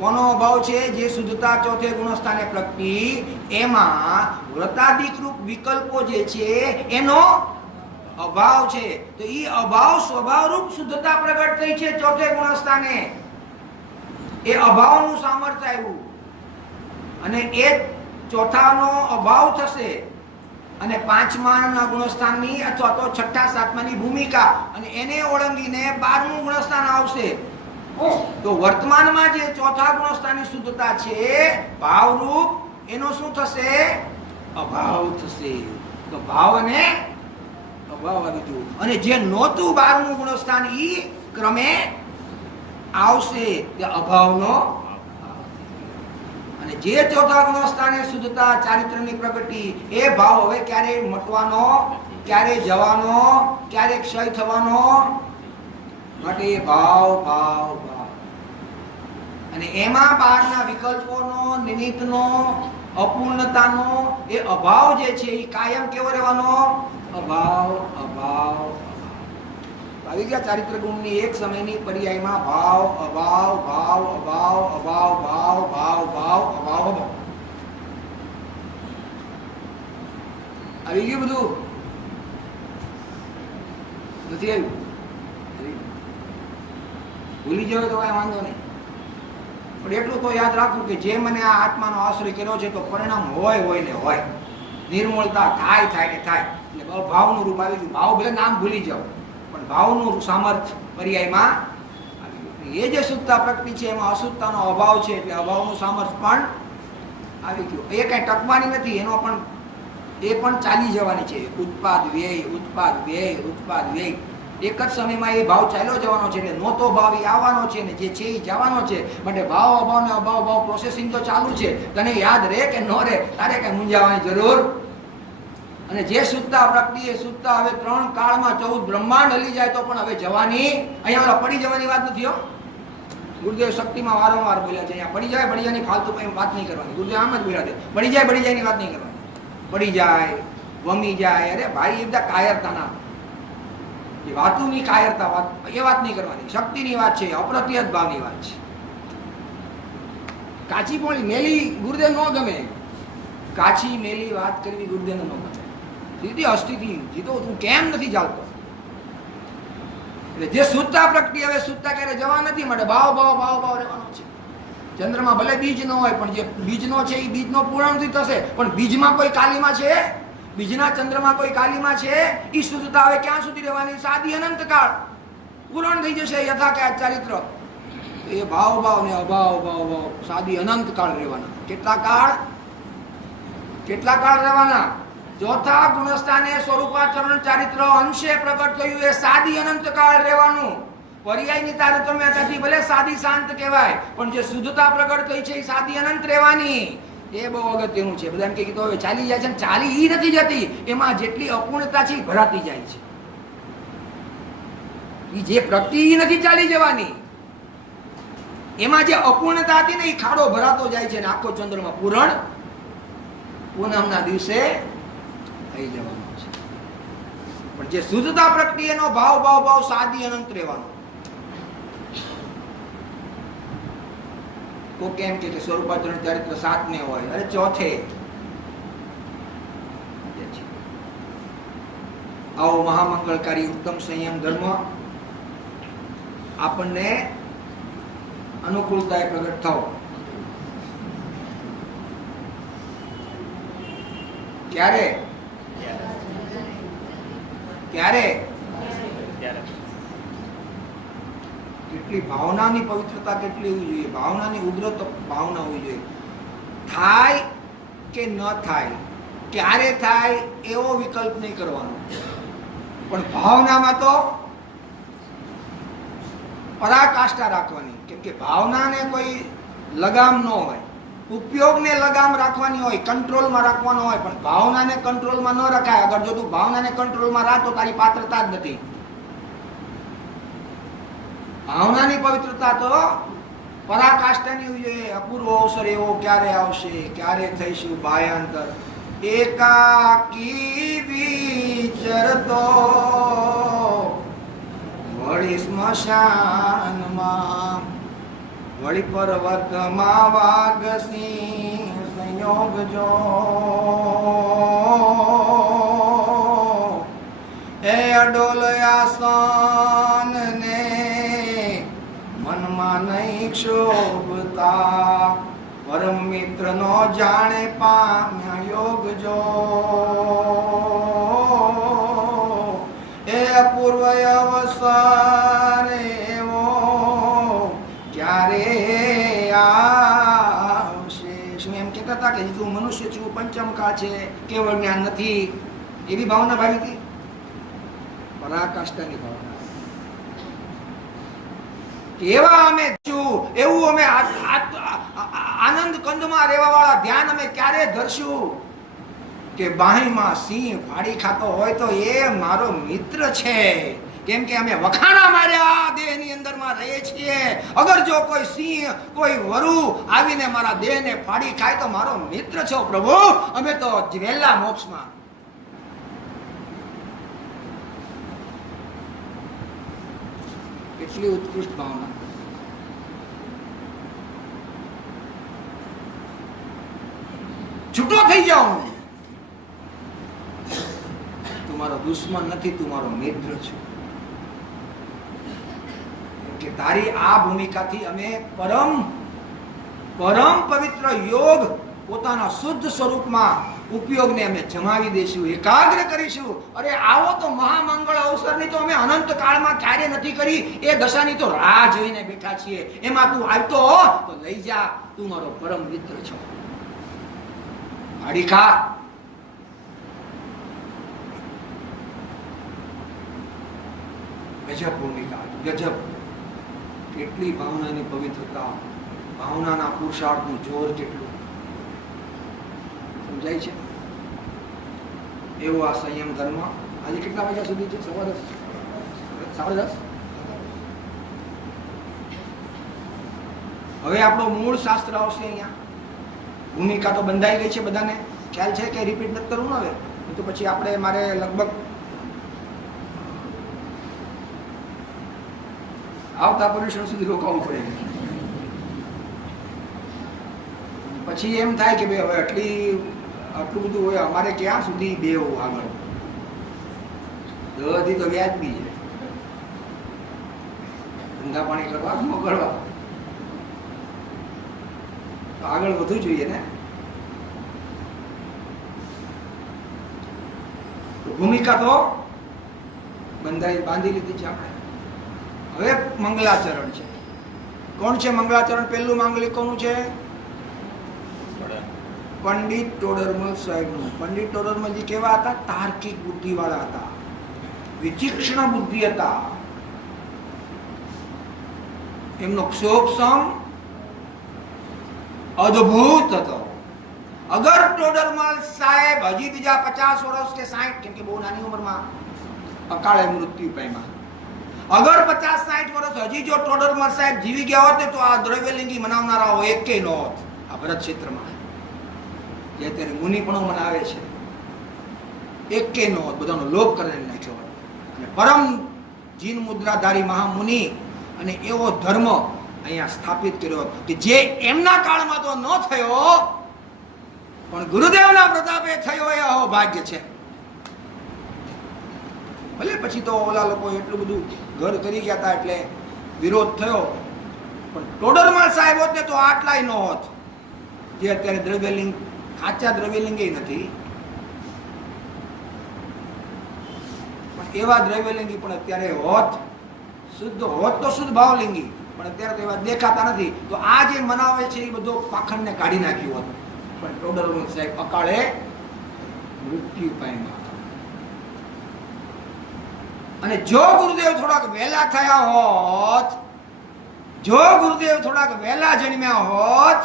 કોનો અભાવ છે? જે શુદ્ધતા ચોથે ગુણસ્થાને પ્રગટી, એમાં વ્રતાદિકૃત વિકલ્પો જે છે એનો અભાવ છે. તો એ અભાવ સ્વભાવરૂપ શુદ્ધતા પ્રગટ થઈ છે ચોથે ગુણસ્થાને, એ અભાવનું સામર્થ્ય આવ્યું, અને એ ચોથાનો અભાવ થશે અને પાંચમાના ગુણસ્થાનની અથવા તો છઠ્ઠા સાતમાની ભૂમિકા, અને એને ઓળંગીને 12મું ગુણસ્થાન આવશે. તો વર્તમાનમાં જે ચોથા ગુણસ્થાનની શુદ્ધતા છે ભાવરૂપ, એનો શું થશે? અભાવ થશે. તો ભાવને અભાવ આવી ગયો, અને જે નહોતું 12મું ગુણસ્થાન ઈ ક્રમે આવશે તે અભાવનો. અને જે ચોથા ગુણસ્થાને શુદ્ધતા ચારિત્રની પ્રગતિ, એ ભાવ હવે ક્યારે મટવાનો, ક્યારે જવાનો, ક્યારે ક્ષય થવાનો? માટે ભાવ ભાવ ભાવ. અને એમાં બહારના વિકલ્પોનો, નિમિત્તનો, અપૂર્ણતાનો એ અભાવ જે છે એ કાયમ કેવો રહેવાનો? અભાવ અભાવ. આવી ગયા ચારિત્ર ગુણની એક સમયની પર્યાયમાં ભાવ અભાવ, ભાવ અભાવ, અભાવ ભાવ, ભાવ ભાવ, અભાવ અભાવ આવી ગયું. બધું નથી આવ્યું? ભૂલી જાવ તો કઈ વાંધો નહીં, પણ એટલું તો યાદ રાખવું કે જે મને આ આત્માનો આશ્રય કર્યો છે તો પરિણામ હોય ને હોય, નિર્મળતા થાય ને થાય. એટલે ભાવનું રૂપ આવી ગયું. ભાવ ભલે નામ ભૂલી જાવ, પણ ભાવનું સામર્થ્ય પર્યાયમાં આવી ગયું. એ જે શુદ્ધતા પ્રગતિ છે એમાં અશુદ્ધતાનો અભાવ છે, એટલે અભાવનું સામર્થ્ય પણ આવી ગયું. એ કઈ ટકવાની નથી, એનો પણ એ પણ ચાલી જવાની છે. ઉત્પાદ વ્યય, ઉત્પાદ વ્યય, ઉત્પાદ વ્યય, એક જ સમયમાં એ ભાવ ચાલ્યો જવાનો છે. એટલે નહોતો ભાવ એ આવવાનો છે, ને જે છે એ જવાનો છે. માટે ભાવ અભાવ ને અભાવ ભાવ પ્રોસેસિંગ તો ચાલુ છે. તને યાદ રહે કે ન રહે, તારે કઈ મૂંઝાવાની જરૂર. અને જે શુદ્ધતા પ્રગતિ એ શુદ્ધતા હવે 3 કાળમાં 14 બ્રહ્માંડ હલી જાય તો પણ હવે જવાની, અહીંયા પડી જવાની વાત નથી હો. ગુરુદેવ શક્તિમાં વારંવાર બોલ્યા છે, અહીંયા પડી જાયની ફાલતુ વાત નહીં કરવાની. ગુરુદેવ આમ જ બોલ્યા છે, પડી જાયની વાત નહીં કરવાની. પડી જાય, વમી જાય, અરે ભાઈ એ બધા કાયરતાના, એ વાતુની કાયરતા વાત, એ વાત નહીં કરવાની. શક્તિની વાત છે, અપ્રત્યત ભાવની વાત છે. કાચી પોળી મેલી ગુરુદેવ ન ગમે, કાચી મેલી વાત કરવી ગુરુદેવ ન ગમે. સીધી અસ્થિતિ જીતો, તું કેમ નથી ચાલતો? એટલે જે શુદ્ધતા પ્રગટી, હવે શુદ્ધતા ક્યારે જવા નથી, માટે ભાવ ભાવ ભાવ ભાવ રહેવાનો છે. ચંદ્રમાં ભલે બીજ ન હોય, પણ જે બીજનો છે એ બીજનો પૂર્ણથી થશે, પણ બીજમાં કોઈ કાલીમાં છે? બીજના ચંદ્રમાં કોઈ કાલીમાં છે? એ શુદ્ધતા હવે ક્યાં સુધી રહેવાની? સાદી અનંતકાળ પૂરણ થઈ જશે યથા કે ચારિત્ર. એ ભાવ ભાવ ને અભાવ ભાવ ભાવ સાદી અનંતકાળ રહેવાના. કેટલા કાળ? કેટલા કાળ રહેવાના? ચોથા ગુણસ્થાને સ્વરૂપાચરણ ચારિત્ર અંશે પ્રગટ થયું એ સાદી અનંતકાળ રહેવાનું. પર્યાયની તારતમ્યતાથી ભલે સાદી શાંત કહેવાય, પણ જે શુદ્ધતા પ્રગટ થઈ છે એ સાદી અનંત રહેવાની. એ બહુ અગત્યનું છે. બધાને કઈ કીધું હવે ચાલી જાય છે ને, ચાલી ઈ નથી જતી, એમાં જેટલી અપૂર્ણતા છે એ ભરાતી જાય છે. એ જે પ્રગતિ નથી ચાલી જવાની, એમાં જે અપૂર્ણતા હતી ને એ ખાડો ભરાતો જાય છે ને આખો ચંદ્રમાં પૂરણ પૂનમના દિવસે થઈ જવાનું છે. પણ જે શુદ્ધતા પ્રગતિ એનો ભાવ ભાવ ભાવ સાદી અનંત રહેવાનો. કો કેમ કે સ્વરૂપાચરણ ચારિત્ર 7 ને હોય, અરે ચોથે. આવો મહામંગળકારી ઉત્તમ સંયમ ધર્મ આપણને અનુકૂળતાએ પ્રગટ થાવ. ક્યારે? ક્યારે? કેટલી ભાવનાની પવિત્રતા કેટલી હોવી જોઈએ, ભાવનાની ઉગ્ર ભાવના હોવી જોઈએ. થાય કે ન થાય, ક્યારે થાય એવો વિકલ્પ નહીં કરવાનો, પણ ભાવનામાં તો પરાકાષ્ઠા રાખવાની. કેમ કે ભાવનાને કોઈ લગામ ન હોય, ઉપયોગને લગામ રાખવાની હોય, કંટ્રોલમાં રાખવાનો હોય, પણ ભાવનાને કંટ્રોલમાં ન રખાય. અગર જો તું ભાવનાને કંટ્રોલમાં રાખ તો તારી પાત્રતા જ નથી. ભાવનાની પવિત્રતા તો પરાકાષ્ઠાની હોવી જોઈએ. અપૂર્વ અવસર એવો ક્યારે આવશે, ક્યારે થઈશું ભાયાંતર. એકાકી વિચરતો વળી સ્મશાનમાં, વળી પર્વતમાં વાગસિંહ સંયોગ જો. એ અડોલ આસન ને મનમાં નહીં ક્ષોભતા, પરમ મિત્ર નો જાણે પામ્યા યોગ જો. એ અપૂર્વ અવસર એવો ક્યારે આવશે? શું એમ કહેતા હતા કે તું મનુષ્ય છું, પંચમકા છે, કેવળ જ્ઞાન નથી, એવી ભાવના ભાવી હતી? પરાકાષ્ઠાની ભાવના. કેવા અમે છું એવું અમે આનંદ કંદમાં રહેવા વાળા ધ્યાન અમે ક્યારે ધરશું કે બાહીમાં સિંહ ફાડી ખાતો હોય તો એ મારો મિત્ર છે? કેમ કે અમે વખાણા માર્યા દેહની અંદરમાં રહીએ છીએ. અગર જો કોઈ સિંહ, કોઈ વરુ આવીને મારા દેહને ફાડી ખાય તો મારો મિત્ર છો પ્રભુ, અમે તો વહેલા મોક્ષમાં. કેટલી ઉત્કૃષ્ટ ભાવના. છૂટો થઈ જાઉં, તું મારો દુશ્મન નથી, તું મારો મિત્ર છે. કે તારી આ ભૂમિકાથી અમે પરમ પવિત્ર યોગ પોતાના શુદ્ધ સ્વરૂપમાં ઉપયોગને અમે જમાવી દઈશું, એકાગ્ર કરીશું. અરે આવો તો મહામંગળ અવસરની તો અમે અનંત કાળમાં ક્યારે નથી કરી, એ દશાની તો રાહ જોઈને બેઠા છીએ. એમાં તું આવતો હો તો લઈ જા, તું મારો પરમ મિત્ર છો. આડીખા ગજબ ભૂમિકા, ગજબ. કેટલી ભાવનાની પવિત્રતા, ભાવનાના પુરુષાર્થનું જોર કેટલું સમજાય છે. એવો આ સંયમ ધર્મ. આજે કેટલા વાગ્યા સુધી છે? 10:15, 10:30. હવે આપણો મૂળ શાસ્ત્ર આવશે અહીંયા. ભૂમિકા તો બંધાઈ ગઈ છે, બધાને ખ્યાલ છે કે રિપીટ નથી કરવું ને હવે તો પછી આપણે મારે લગભગ આવતા પર્યુષણ સુધી રોકાવું પડે. પછી એમ થાય કે ભાઈ હવે આટલું બધું હોય, અમારે ક્યાં સુધી બેવું આગળ? દહથી તો વ્યાજબી છે, ધંધા પાણી કરવા ન કરવા. તો આગળ વધવું જોઈએ ને. ભૂમિકા તો બાંધી લીધી છે આપણે. હવે મંગલાચરણ છે. કોણ છે મંગલાચરણ? પહેલું માંગલિક કોનું છે? પંડિત ટોડરમલ સાહેબનું. પંડિત ટોડરમલજી કેવા હતા? તાર્કિક બુદ્ધિ વાળા હતા, વિચિક્ષણ બુદ્ધિ હતા. એમનો ક્ષોભસમ અદ્ભુત હતો. અગર ટોડરમલ સાહેબ હજી બીજા 50 વર્ષ કે 60, કેમ કે બહુ નાની ઉંમરમાં અકાળે મૃત્યુ પામ્યા, અગર 50-60 વર્ષ હજી જો ટોડરમલ સાહેબ જીવી ગયા હોત તો આ દ્રવ્યલિંગી મનાવનારાઓ એકે ન હોત આ ભરત ક્ષેત્રમાં. જે અત્યારે મુનિ પણ મનાવે છે, એકે નો બધાનો લોપ કરીને નાખ્યો હોય. અને પરમ જીન મુદ્રાધારી મહામુનિ અને એવો ધર્મ અહીંયા સ્થાપિત કર્યો કે જે એમના કાળમાં તો ન થયો, પણ ગુરુદેવના પ્રતાપે થયો એ અહોભાગ્ય છે. ભલે પછી તો ઓલા લોકો એટલું બધું ઘર કરી ગયા હતા એટલે વિરોધ થયો, પણ ટોડરમલ સાહેબ હોત ને તો આટલાય ન હોત. જે અત્યારે દ્રવ્યલિંગ, સાચા દ્રવ્યલિંગી નથી, પણ એવા દ્રવ્યલિંગી પણ અત્યારે હોત, શુદ્ધ હોત તો શુદ્ધ ભાવલિંગી, પણ અત્યારે તો એવા દેખાતા નથી. તો આ જે મનાવે છે એ બધો પાખંડને કાઢી નાખ્યું હોત. પણ ટોડરમલ સાહેબ અકાળે મૃત્યુ પામ્યા. અને જો ગુરુદેવ થોડાક વહેલા થયા હોત, જો ગુરુદેવ થોડાક વહેલા જન્મ્યા હોત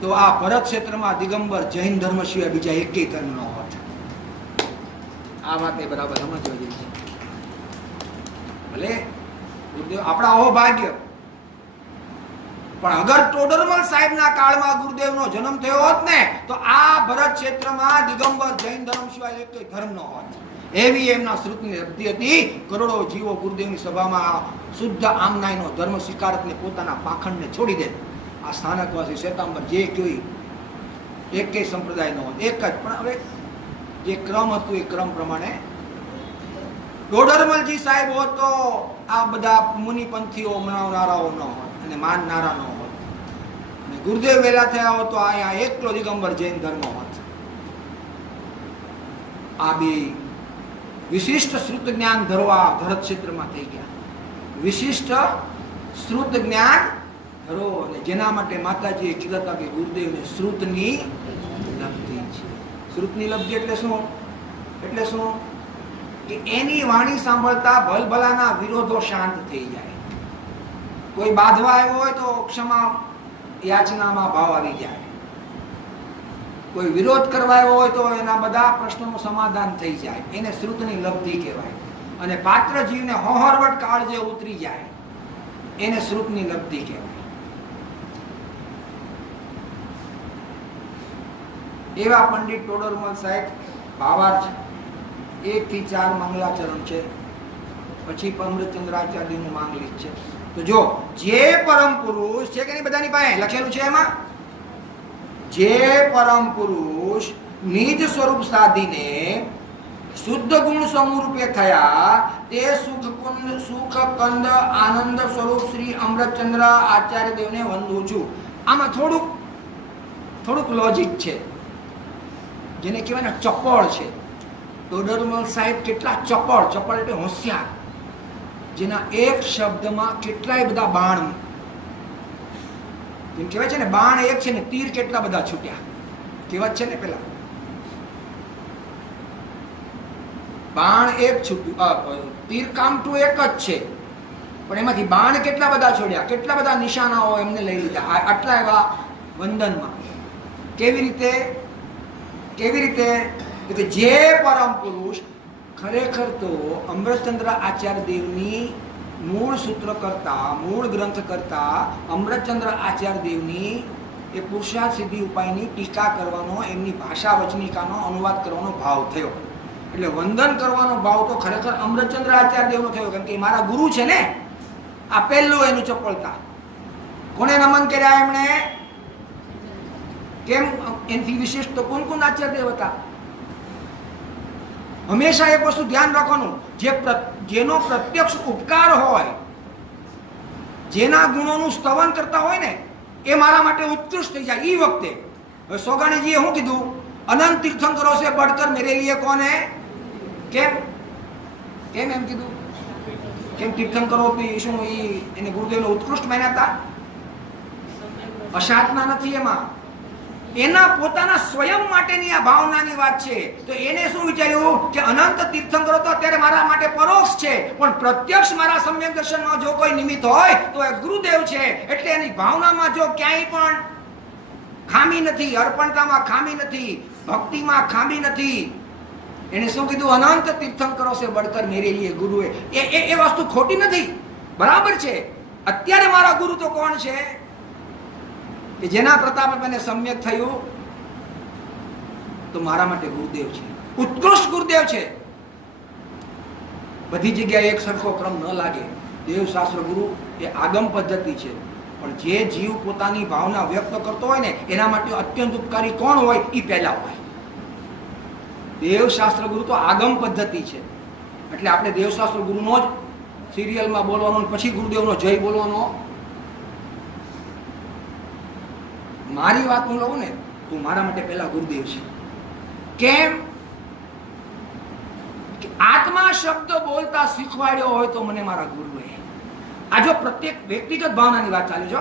તો આ ભરત ક્ષેત્રમાં દિગંબર જૈન ધર્મ સિવાય બીજા એકેય ધર્મ ન હોત. આ વાત એ બરાબર સમજવા જેવી છે. ભલે ગુરુદેવ આપણા અહોભાગ્ય, પણ અગર ટોડરમલ સાહેબના કાળમાં ગુરુદેવનો જન્મ થયો હોત ને તો આ ભરત ક્ષેત્રમાં દિગંબર જૈન ધર્મ સિવાય એકેય ધર્મ ન હોત. એવી એમના શ્રુતની લબ્ધિ હતી. કરોડો જીવો ગુરુદેવની સભામાં શુદ્ધ આમનાઈનો ધર્મ સ્વીકારતને પોતાના પાખંડને છોડી દે. આ સ્થાનકવાસી શ્વેતાંબર જે કોઈ એકેય સંપ્રદાય નો એક જ, પણ હવે જે ક્રમ હતું એ ક્રમ પ્રમાણે ટોડરમલજી સાહેબ હોત તો આ બધા મુનિપંથીઓ મનાવનારાઓ ન હોત અને માનનારા ન હોત. અને ગુરુદેવ વહેલા થયા હોત તો અહીંયા એકલો દિગંબર જૈન ધર્મ હોત. આ બી વિશિષ્ટ શ્રુત જ્ઞાન ધરવા ભરત ક્ષેત્રમાં થઈ ગયા. વિશિષ્ટ શ્રુત જ્ઞાન ધરો, અને જેના માટે માતાજીએ કીધા હતા કે ગુરુદેવને શ્રુતની લબ્ધિ છે. શ્રુતની લબ્ધિ એટલે શું? એટલે શું કે એની વાણી સાંભળતા ભલભલાના વિરોધો શાંત થઈ જાય. કોઈ બાંધવા આવ્યો હોય તો ક્ષમા યાચનામાં ભાવ આવી જાય. કોઈ વિરોધ કરવા આવ્યો હોય તો એના બધા પ્રશ્નોનું સમાધાન થઈ જાય. એને શ્રુતની લબ્ધિ કહેવાય. અને પાત્ર જીવને હોહરવટ કાળ જે ઉતરી જાય એને શ્રુતની લબ્ધિ કહેવાય. એવા પંડિત ટોડરમલ સાહેબ ભાવાર્થ 1 થી 4 મંગલાચરણ છે. પછી અમૃતચંદ્રાચાર્યનું માંગલિક છે. તો જો જે પરમ પુરુષ છે કે નહીં, બધાની પાસે લખેલું છે એમાં, જે પરમ પુરુષ નિજ સ્વરૂપ સાધીને શુદ્ધ ગુણ સમૂહરૂપે થયા તે સુખ કંદ આનંદ સ્વરૂપ શ્રી અમૃતચંદ્ર આચાર્ય દેવને વંદું છું. આમાં થોડુંક લોજિક છે, જેને કહેવાય ને ચપળ છે. ટોડરમલ સાહેબ કેટલા ચપળ એટલે હોશિયાર, જેના એક શબ્દમાં કેટલાય બધા બાણ, જેમ કહેવાય છે ને બાણ એક છે ને તીર કેટલા બધા છૂટ્યા, કહેવત છે ને પેલા બાણ એક છૂટ્યું, તીર કામઠું એક જ છે, પણ એમાંથી બાણ કેટલા બધા છોડ્યા, કેટલા બધા નિશાનાઓ એમને લઈ લીધા. આટલા એવા વંદનમાં કેવી રીતે કે જે પરમ પુરુષ ખરેખર તો અમૃતચંદ્ર આચાર્ય દેવની મૂળ સૂત્ર કરતા, મૂળ ગ્રંથ કરતા અમૃતચંદ્ર આચાર્ય દેવની એ પુરુષાર્થ સિદ્ધિ ઉપાયની ટીકા કરવાનો, એમની ભાષા વચનિકાનો અનુવાદ કરવાનો ભાવ થયો. એટલે વંદન કરવાનો ભાવ તો ખરેખર અમૃતચંદ્ર આચાર્ય દેવનો થયો, કેમ કે મારા ગુરુ છે ને. આ પહેલું એનું ચપળતા. કોને નમન કર્યા એમણે? કેમ? એનાથી વિશિષ્ટ તો કોણ આચાર્ય દેવ હતા? હંમેશા એક વસ્તુ ધ્યાન રાખવાનું, જેનો પ્રત્યક્ષ ઉપકાર હોય, જેના ગુણોનું સ્તવન કરતા હોય ને, એ મારા માટે ઉત્કૃષ્ટ થઈ જાય. એ વખતે હવે સોગાણીજીએ શું કીધું? અનંત તીર્થંકરો સે બઢકર મેરે લીએ કોણ હે? કેમ કેમ એમ કીધું? કેમ તીર્થંકરો શું એને ગુરુદેવનો ઉત્કૃષ્ટ માન્યા હતા? અસાધના નથી એમાં, એના પોતાના સ્વયં માટેની આ ભાવનાની વાત છે. તો એને શું વિચાર્યું કે અનંત તીર્થંકરો તો અત્યારે મારા માટે પરોક્ષ છે, પણ પ્રત્યક્ષ મારા સમ્યક દર્શનમાં જો કોઈ નિમિત્ત હોય તો એ ગુરુદેવ છે. એટલે એની ભાવનામાં જો ક્યાંય પણ ખામી નથી, અર્પણતામાં ખામી નથી, ભક્તિમાં ખામી નથી. એને શું કીધું? અનંત તીર્થંકરો સે બઢકર મેરે લીએ ગુરુ હે. એ વસ્તુ ખોટી નથી, બરાબર છે. અત્યારે મારા ગુરુ તો કોણ છે? કે જેના પ્રતાપે મને સમ્યક થયું, તો મારા માટે ગુરુદેવ છે, ઉત્કૃષ્ટ ગુરુદેવ છે. બધી જગ્યાએ એક સરખો ક્રમ ન લાગે. દેવ શાસ્ત્ર ગુરુ એ આગમ પદ્ધતિ છે, પણ જે જીવ પોતાની ભાવના વ્યક્ત કરતો હોય ને એના માટે અત્યંત ઉપકારી કોણ હોય? એ પહેલા હોય. દેવ શાસ્ત્ર ગુરુ તો આગમ પદ્ધતિ છે. એટલે આપણે દેવ શાસ્ત્ર ગુરુનો જ સિરિયલમાં બોલવાનો, પછી ગુરુદેવનો જય બોલવાનો. મારી વાત હું લઉં ને તો મારા માટે પહેલા ગુરુદેવ છે. કેમ? આત્મા શબ્દ બોલતા શીખવાડ્યો હોય તો મને મારા ગુરુએ. આ જો પ્રત્યેક વ્યક્તિગત ભાવનાની વાત ચાલે છે.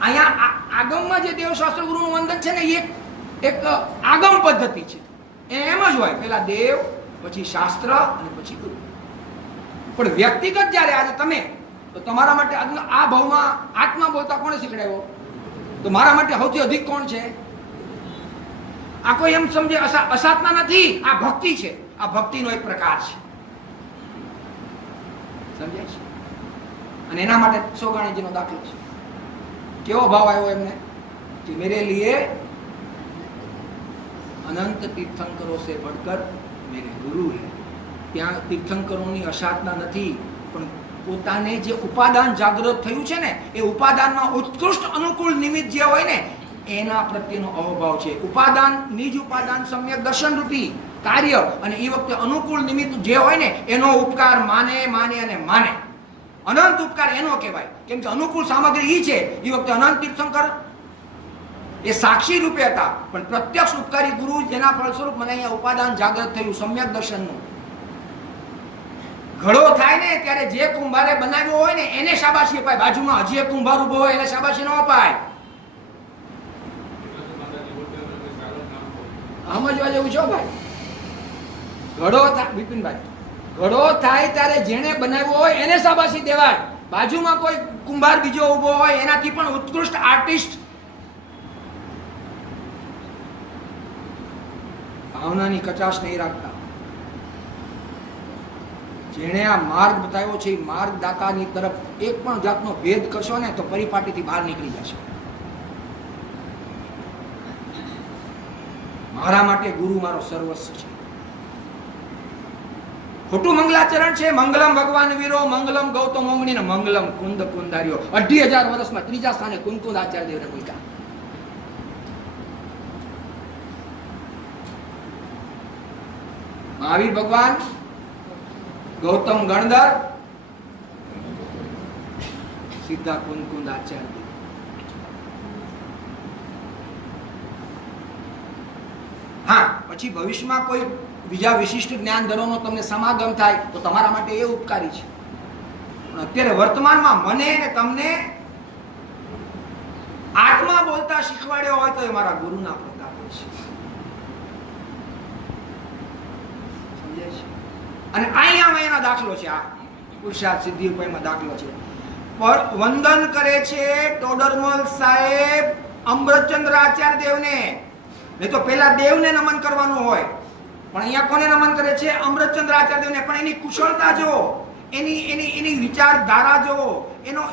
અહીંયા આગમમાં જે દેવશાસ્ત્ર ગુરુનું વંદન છે ને એ એક આગમ પદ્ધતિ છે. એમ જ હોય, પેલા દેવ, પછી શાસ્ત્ર અને પછી ગુરુ. પણ વ્યક્તિગત જ્યારે આજે તમે, તો તમારા માટે આ ભાવમાં આત્મા બોલતા કોણે શીખડાવ્યો? તો મારા માટે સૌથી અધિક કોણ છે? આ કોઈ એમ સમજે અસાધના નથી, આ ભક્તિ છે. આ ભક્તિનો એક પ્રકાર છે, સમજાય છે? અને એના માટે સોગાણીજીનો દાખલો છે. કેવો ભાવ આવ્યો એમને કે મેરે લીએ અનંત તીર્થંકરો સે બઢકર મેરે ગુરુ હે. ત્યાં તીર્થંકરોની અસાધના નથી, પણ પોતાને જે ઉપાદાન જાગૃત થયું છે ને એ ઉપાદાનમાં ઉત્કૃષ્ટ અનુકૂળ નિમિત્ત જે હોય ને એના પ્રત્યેનો અહોભાવ છે. ઉપાદાન, નિજ ઉપાદાન સમ્યક દર્શન રૂપી કાર્ય, અને એ વખતે અનુકૂળ નિમિત્ત જે હોય ને એનો ઉપકાર માને માને અને માને. અનંત ઉપકાર એનો કહેવાય, કેમ કે અનુકૂળ સામગ્રી એ છે. એ વખતે અનંત તીર્થંકર એ સાક્ષી રૂપે હતા, પણ પ્રત્યક્ષ ઉપકારી ગુરુ જેના ફળસ્વરૂપ મને અહીંયા ઉપાદાન જાગૃત થયું સમ્યક દર્શનનું. ઘડો થાય ને ત્યારે જે કુંભારે બનાવ્યો હોય ને એને શાબાશી અપાય. બાજુમાં હજી એક કુંભાર ઉભો હોય એને શાબાશી ન અપાય. સમજવા જેવું છો ભાઈ. ઘડો થાય, બિપિનભાઈ, ઘડો થાય ત્યારે જેને બનાવ્યો હોય એને શાબાશી દેવાય. બાજુમાં કોઈ કુંભાર બીજો ઉભો હોય એનાથી પણ ઉત્કૃષ્ટ આર્ટિસ્ટ. ભાવનાની કચાશ નહીં રાખતા. જેણે આ માર્ગ બતાવ્યો છે એ માર્ગદાતાની તરફ એક પણ જાતનો ભેદ કરશો ને તો પરિપાટીથી બહાર નીકળી જશો. મારા માટે ગુરુ મારો સર્વસ્વ છે. ખોટું મંગલાચરણ છે. મંગલમ ભગવાન વીરો, મંગલમ ગૌતમ મોંગણી, મંગલમ કુંદ કુંદારીઓ. 2000 વર્ષમાં ત્રીજા સ્થાને કુંદ આચાર્ય દેવને પૂછ્યા. મહાવીર ભગવાન, ગૌતમ ગણધર, સીધા કુંદ આચાર્ય. હા, પછી ભવિષ્યમાં કોઈ બીજા વિશિષ્ટ જ્ઞાનધરોનો તમને સમાગમ થાય તો તમારા માટે એ ઉપકારી છે. પણ અત્યારે વર્તમાનમાં મને અને તમને આત્મા બોલતા શીખવાડ્યો હોય તો એ મારા ગુરુના પ્રતાપ છે. સમજાય છે? અને અહીંયા એનો દાખલો છે. આ પુરુષાર્થ સિદ્ધિ ઉપાયમાં દાખલો છે. પર વંદન કરે છે ટોડરમલ સાહેબ અમૃતચંદ્ર આચાર્ય દેવને. નહીં તો પેલા દેવને નમન કરવાનું હોય, પણ અહીંયા કોને નમન કરે છે? અમૃતચંદ્ર આચાર્ય દેવને. પણ એની કુશળતા જો, એની વિચારધારા જો,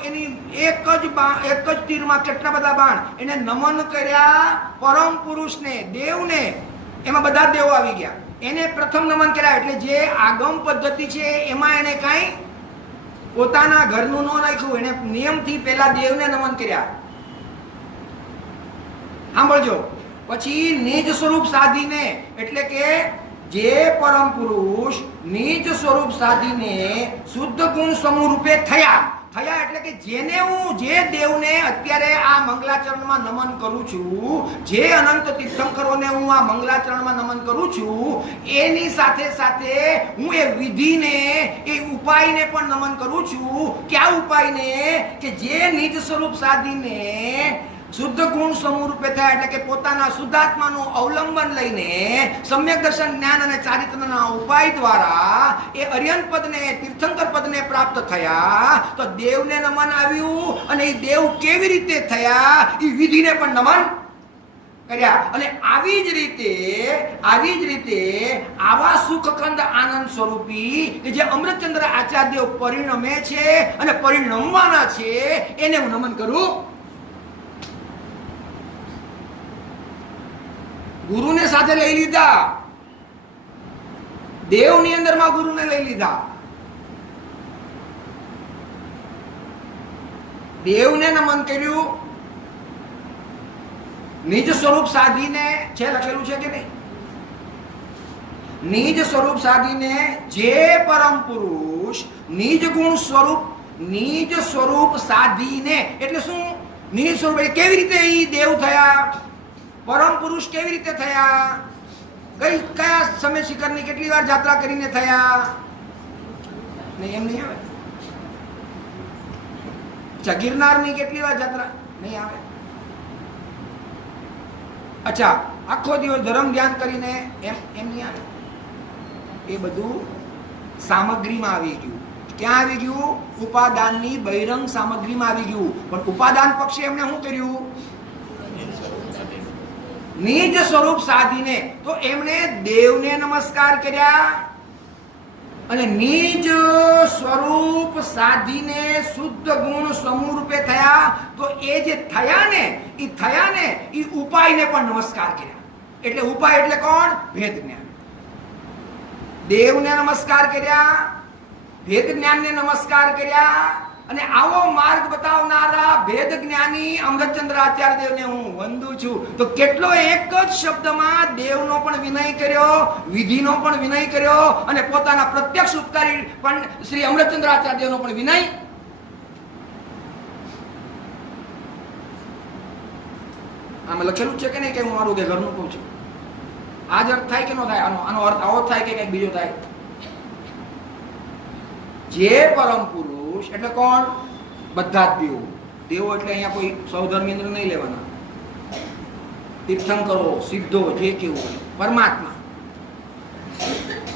એની એક જ તીરમાં કેટલા બધા બાણ. એને નમન કર્યા પરમ પુરુષને, દેવને. એમાં બધા દેવો આવી ગયા. એને પ્રથમ નમન કર્યા. એટલે જે આગમ પદ્ધતિ છે એમાં એને કાંઈ પોતાના ઘરનું ન નાખ્યું. એને નિયમથી પેલા દેવને નમન કર્યા. સાંભળજો. પછી નિજ સ્વરૂપ સાધીને, એટલે કે જે પરમ પુરુષ નિજ સ્વરૂપ સાધીને શુદ્ધ ગુણ સમૂહ રૂપે થયા થયા એટલે કે જેને હું જે દેવને અત્યારે આ મંગલાચરણમાં નમન કરું છું, જે અનંત તીર્થંકરોને હું આ મંગલાચરણમાં નમન કરું છું, એની સાથે સાથે હું એ વિધિને, એ ઉપાયને પણ નમન કરું છું. કયા ઉપાયને? કે જે નિજ સ્વરૂપ સાધીને શુદ્ધ ગુણ સમૂહ રૂપે થયા એટલે કે પોતાના શુદ્ધાત્માનું અવલંબન લઈને સમ્યક દર્શન, જ્ઞાન અને ચારિત્રના ઉપાય દ્વારા એ અર્યંત પદને, તીર્થંકર પદને પ્રાપ્ત થયા. તો દેવને નમન આવ્યું અને એ દેવ કેવી રીતે થયા એ વિધિને પણ નમન કર્યા. અને આવી જ રીતે આવા સુખકંદ આનંદ સ્વરૂપી કે જે અમૃતચંદ્ર આચાર્ય પરિણમે છે અને પરિણમવાના છે, એને હું નમન કરું. ગુરુને સાથે લઈ લીધા, દેવની અંદરમાં ગુરુને લઈ લીધા. દેવને નમન કર્યું, નિજ સ્વરૂપ સાધીને, છે લખેલું છે કે નહીં? નિજ સ્વરૂપ સાધીને જે પરમ પુરુષ નિજ ગુણ સ્વરૂપ, નિજ સ્વરૂપ સાધીને એટલે શું? નિજ સ્વરૂપ કેવી રીતે એ દેવ થયા? પરમ પુરુષ કેવી રીતે થયા? કયા સમય શિખરની કેટલી વાર યાત્રા કરીને થયા? નહીં, એમ નહીં આવે. ગિરનારની કેટલી વાર યાત્રા? નહીં આવે. અચ્છા, આખો દિવસ ધર્મ ધ્યાન કરીને એમ નહીં આવે. એ બધું સામગ્રીમાં આવી ગયું. ક્યાં આવી ગયું? ઉપાદાનની બહિરંગ સામગ્રીમાં આવી ગયું. પણ ઉપાદાન પક્ષે એમણે શું કર્યું? નિજ સ્વરૂપ સાધીને. તો એમણે દેવને નમસ્કાર કર્યા અને નિજ સ્વરૂપ સાધીને શુદ્ધ ગુણ સમૂહ રૂપે થયા. તો એ જે થયા ને એ ઉપાયને પણ નમસ્કાર કર્યા. એટલે ઉપાય એટલે કોણ? ભેદ જ્ઞાન. દેવને નમસ્કાર કર્યા, ભેદ જ્ઞાનને નમસ્કાર કર્યા. અને આવો માર્ગ બતાવનારા ભેદ જ્ઞાની અમૃતચંદ્ર આચાર્ય દેવને હું વંદું છું. તો કેટલો એક જ શબ્દમાં દેવનો પણ વિનય કર્યો, વિધિનો પણ વિનય કર્યો અને પોતાના પ્રત્યક્ષ ઉપકારી પણ શ્રી અમૃતચંદ્ર આચાર્ય દેવનો પણ વિનય. આમાં લખેલું છે કે નહીં કે હું મારું કે ઘરનું કહું છું? આ જ અર્થ થાય કે ન થાય? આનો અર્થ આવો થાય કે કંઈક બીજો થાય? જે પરમ પુરુષ એટલે કોણ? બધા જ દેવો. દેવો એટલે અહીંયા કોઈ સૌધર્મેન્દ્ર નહીં લેવાના, તીર્થંકરો, સિદ્ધો, જે કેવું હોય, પરમાત્મા.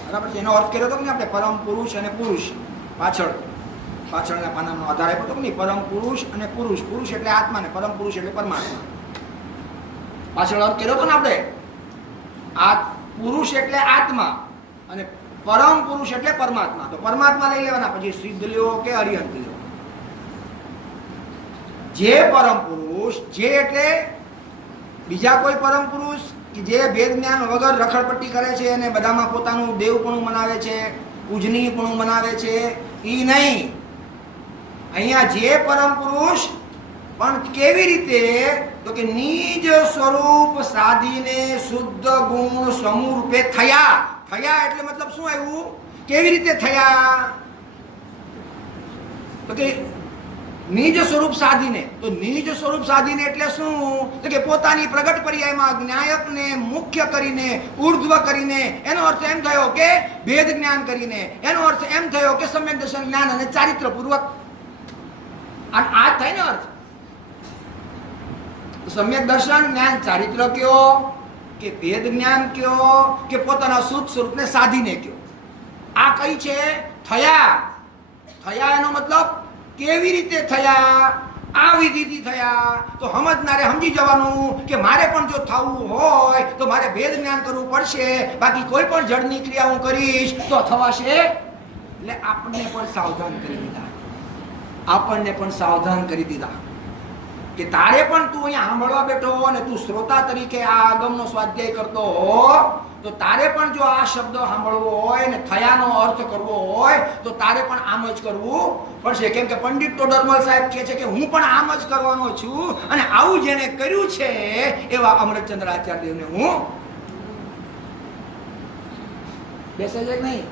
બરાબર છે? એનો અર્થ કર્યો તો ને આપણે પરમ પુરુષ અને પુરુષ. પાછળના પાનાનો આધાર આપ્યો તો નહીં? પરમ પુરુષ અને પુરુષ. પુરુષ એટલે આત્મા ને પરમ પુરુષ એટલે પરમાત્મા. પાછળ અર્થ કર્યો તો ને આપણે? આ પુરુષ એટલે આત્મા અને પરમ પુરુષ એટલે પરમાત્મા. તો પરમાત્મા લઈ લેવાના, પછી સિદ્ધ લ્યો કે અરિહંત લ્યો. જે પરમ પુરુષ, જે એટલે બીજા કોઈ પરમ પુરુષ કે જે ભેદ જ્ઞાન વગર રખડપટ્ટી કરે છે અને બધામાં પોતાનું દેવપણું મનાવે છે, પૂજનીયપણું મનાવે છે, એ નહીં. અહીંયા જે પરમ પુરુષ પણ કેવી રીતે? તો કે નિજ સ્વરૂપ સાધીને શુદ્ધ ગુણ સમૂહ રૂપે થયા. થયા એટલે મતલબ શું આવ્યું? કેવી રીતે થયા? તો કે નિજ સ્વરૂપ સાધીને. તો નિજ સ્વરૂપ સાધીને એટલે શું? તો કે પોતાની પ્રગટ પર્યાયમાં જ્ઞાયકને મુખ્ય કરીને, ઉર્ધ્વ કરીને. એનો અર્થ એમ થયો કે ભેદ જ્ઞાન કરીને. એનો અર્થ એમ થયો કે સમ્યક દર્શન, જ્ઞાન અને ચારિત્ર પૂર્વક. આ થાય ને અર્થ? સમ્યક દર્શન, જ્ઞાન, ચારિત્ર કયો કે ભેદ જ્ઞાન કયો કે પોતાના શુદ્ધ સ્વરૂપને સાધીને કયો. આ કઈ છે? થયા. થયા એનો મતલબ કેવી રીતે થયા? આ વિધિથી થયા. તો સમજનારે સમજી જવાનું કે મારે પણ જો થવું હોય તો મારે ભેદ જ્ઞાન કરવું પડશે, બાકી કોઈ પણ જળની ક્રિયા હું કરીશ તો થવાશે. એટલે આપણને પણ સાવધાન કરી દીધા. કે તારે પણ તું અહીંયા સાંભળવા બેઠો અને તું શ્રોતા તરીકે આ આગમનો સ્વાધ્યાય કરતો હો, તો તારે પણ જો આ શબ્દ સાંભળવો હોય ને થયાનો અર્થ કરવો હોય તો તારે પણ આમ જ કરવું પડશે. કેમ કે પંડિત ટોડરમલ સાહેબ કહે છે કે હું પણ આમ જ કરવાનો છું અને આવું જેને કર્યું છે એવા અમૃતચંદ્ર આચાર્ય દેવને હું બેસે છે કે નહીં?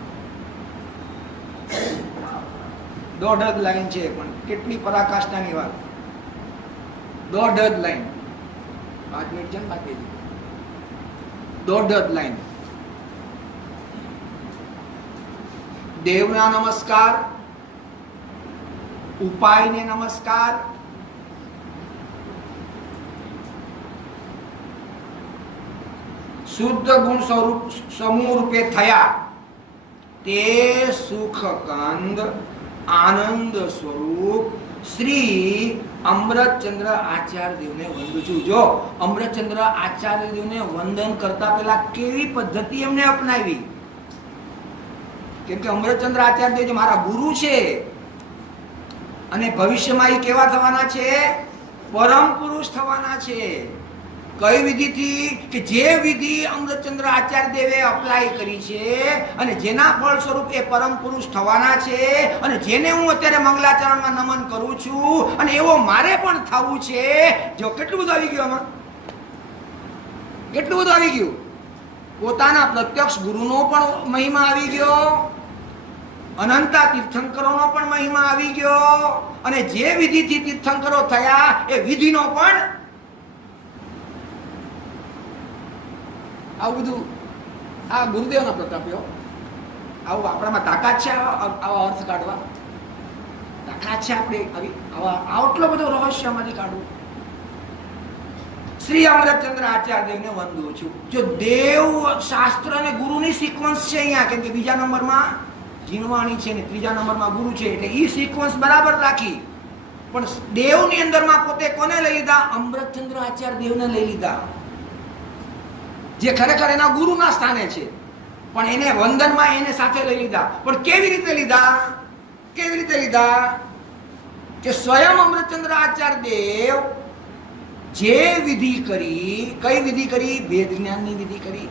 દોઢ જ લાઈન છે, પણ કેટલી પરાકાષ્ઠાની વાત. દોઢ જ લાઈન. 5 મિનિટ છે ને બાકી, દોઢ જ લાઈન. દેવના નમસ્કાર, ઉપાયને નમસ્કાર, શુદ્ધ ગુણ સ્વરૂપ સમૂહ રૂપે થયા તે સુખ કંદ આનંદ સ્વરૂપ શ્રી અમૃતચંદ્ર આચાર્ય દેવને વંદું છું. જો અમૃતચંદ્ર આચાર્ય દેવને વંદન કરતા પહેલા કેવી પદ્ધતિ એમને અપનાવી, કેમ કે અમૃતચંદ્ર આચાર્ય દેવ મારા ગુરુ છે અને ભવિષ્યમાં એ કેવા થવાના છે? પરમ પુરુષ થવાના છે. કઈ વિધિથી? કે જે વિધિ અમૃતચંદ્ર આચાર્ય દેવે અપ્લાય કરી છે અને જેના ફળ સ્વરૂપ એ પરમ પુરુષ થવાના છે અને જેને હું અત્યારે મંગલાચરણમાં નમન કરું છું અને એવો મારે પણ થવું છે. જો કેટલું બધું આવી ગયું આમાં, કેટલું બધું આવી ગયું. પોતાના પ્રત્યક્ષ ગુરુનો પણ મહિમા આવી ગયો, અનંતા તીર્થંકરોનો પણ મહિમા આવી ગયો અને જે વિધિથી તીર્થંકરો થયા એ વિધિનો પણ આવું બધું. આ ગુરુદેવના પ્રતાપ્યો. આવું આપણામાં તાકાત છે આવા અર્થ કાઢવા? તાકાત છે આપણે આટલો બધો રહસ્યમાંથી કાઢવું? શ્રી અમૃતચંદ્ર આચાર્ય દેવને વંદું છું. જો દેવ શાસ્ત્ર અને ગુરુની સિક્વન્સ છે અહીંયા, કેમ કે બીજા નંબરમાં જીણવાણી છે ને ત્રીજા નંબરમાં ગુરુ છે, એટલે એ સિક્વન્સ બરાબર રાખી. પણ દેવની અંદરમાં પોતે કોને લઈ લીધા? અમૃતચંદ્ર આચાર્ય દેવને લઈ લીધા, જે ખરેખર એના ગુરુના સ્થાને છે, પણ એને વંદનમાં એને સાથે લઈ લીધા. પણ કેવી રીતે લીધા? કેવી રીતે લીધા? કે સ્વયં અમૃતચંદ્ર આચાર્ય દેવ જે વિધિ કરી, કઈ વિધિ કરી? ભેદ જ્ઞાનની વિધિ કરી.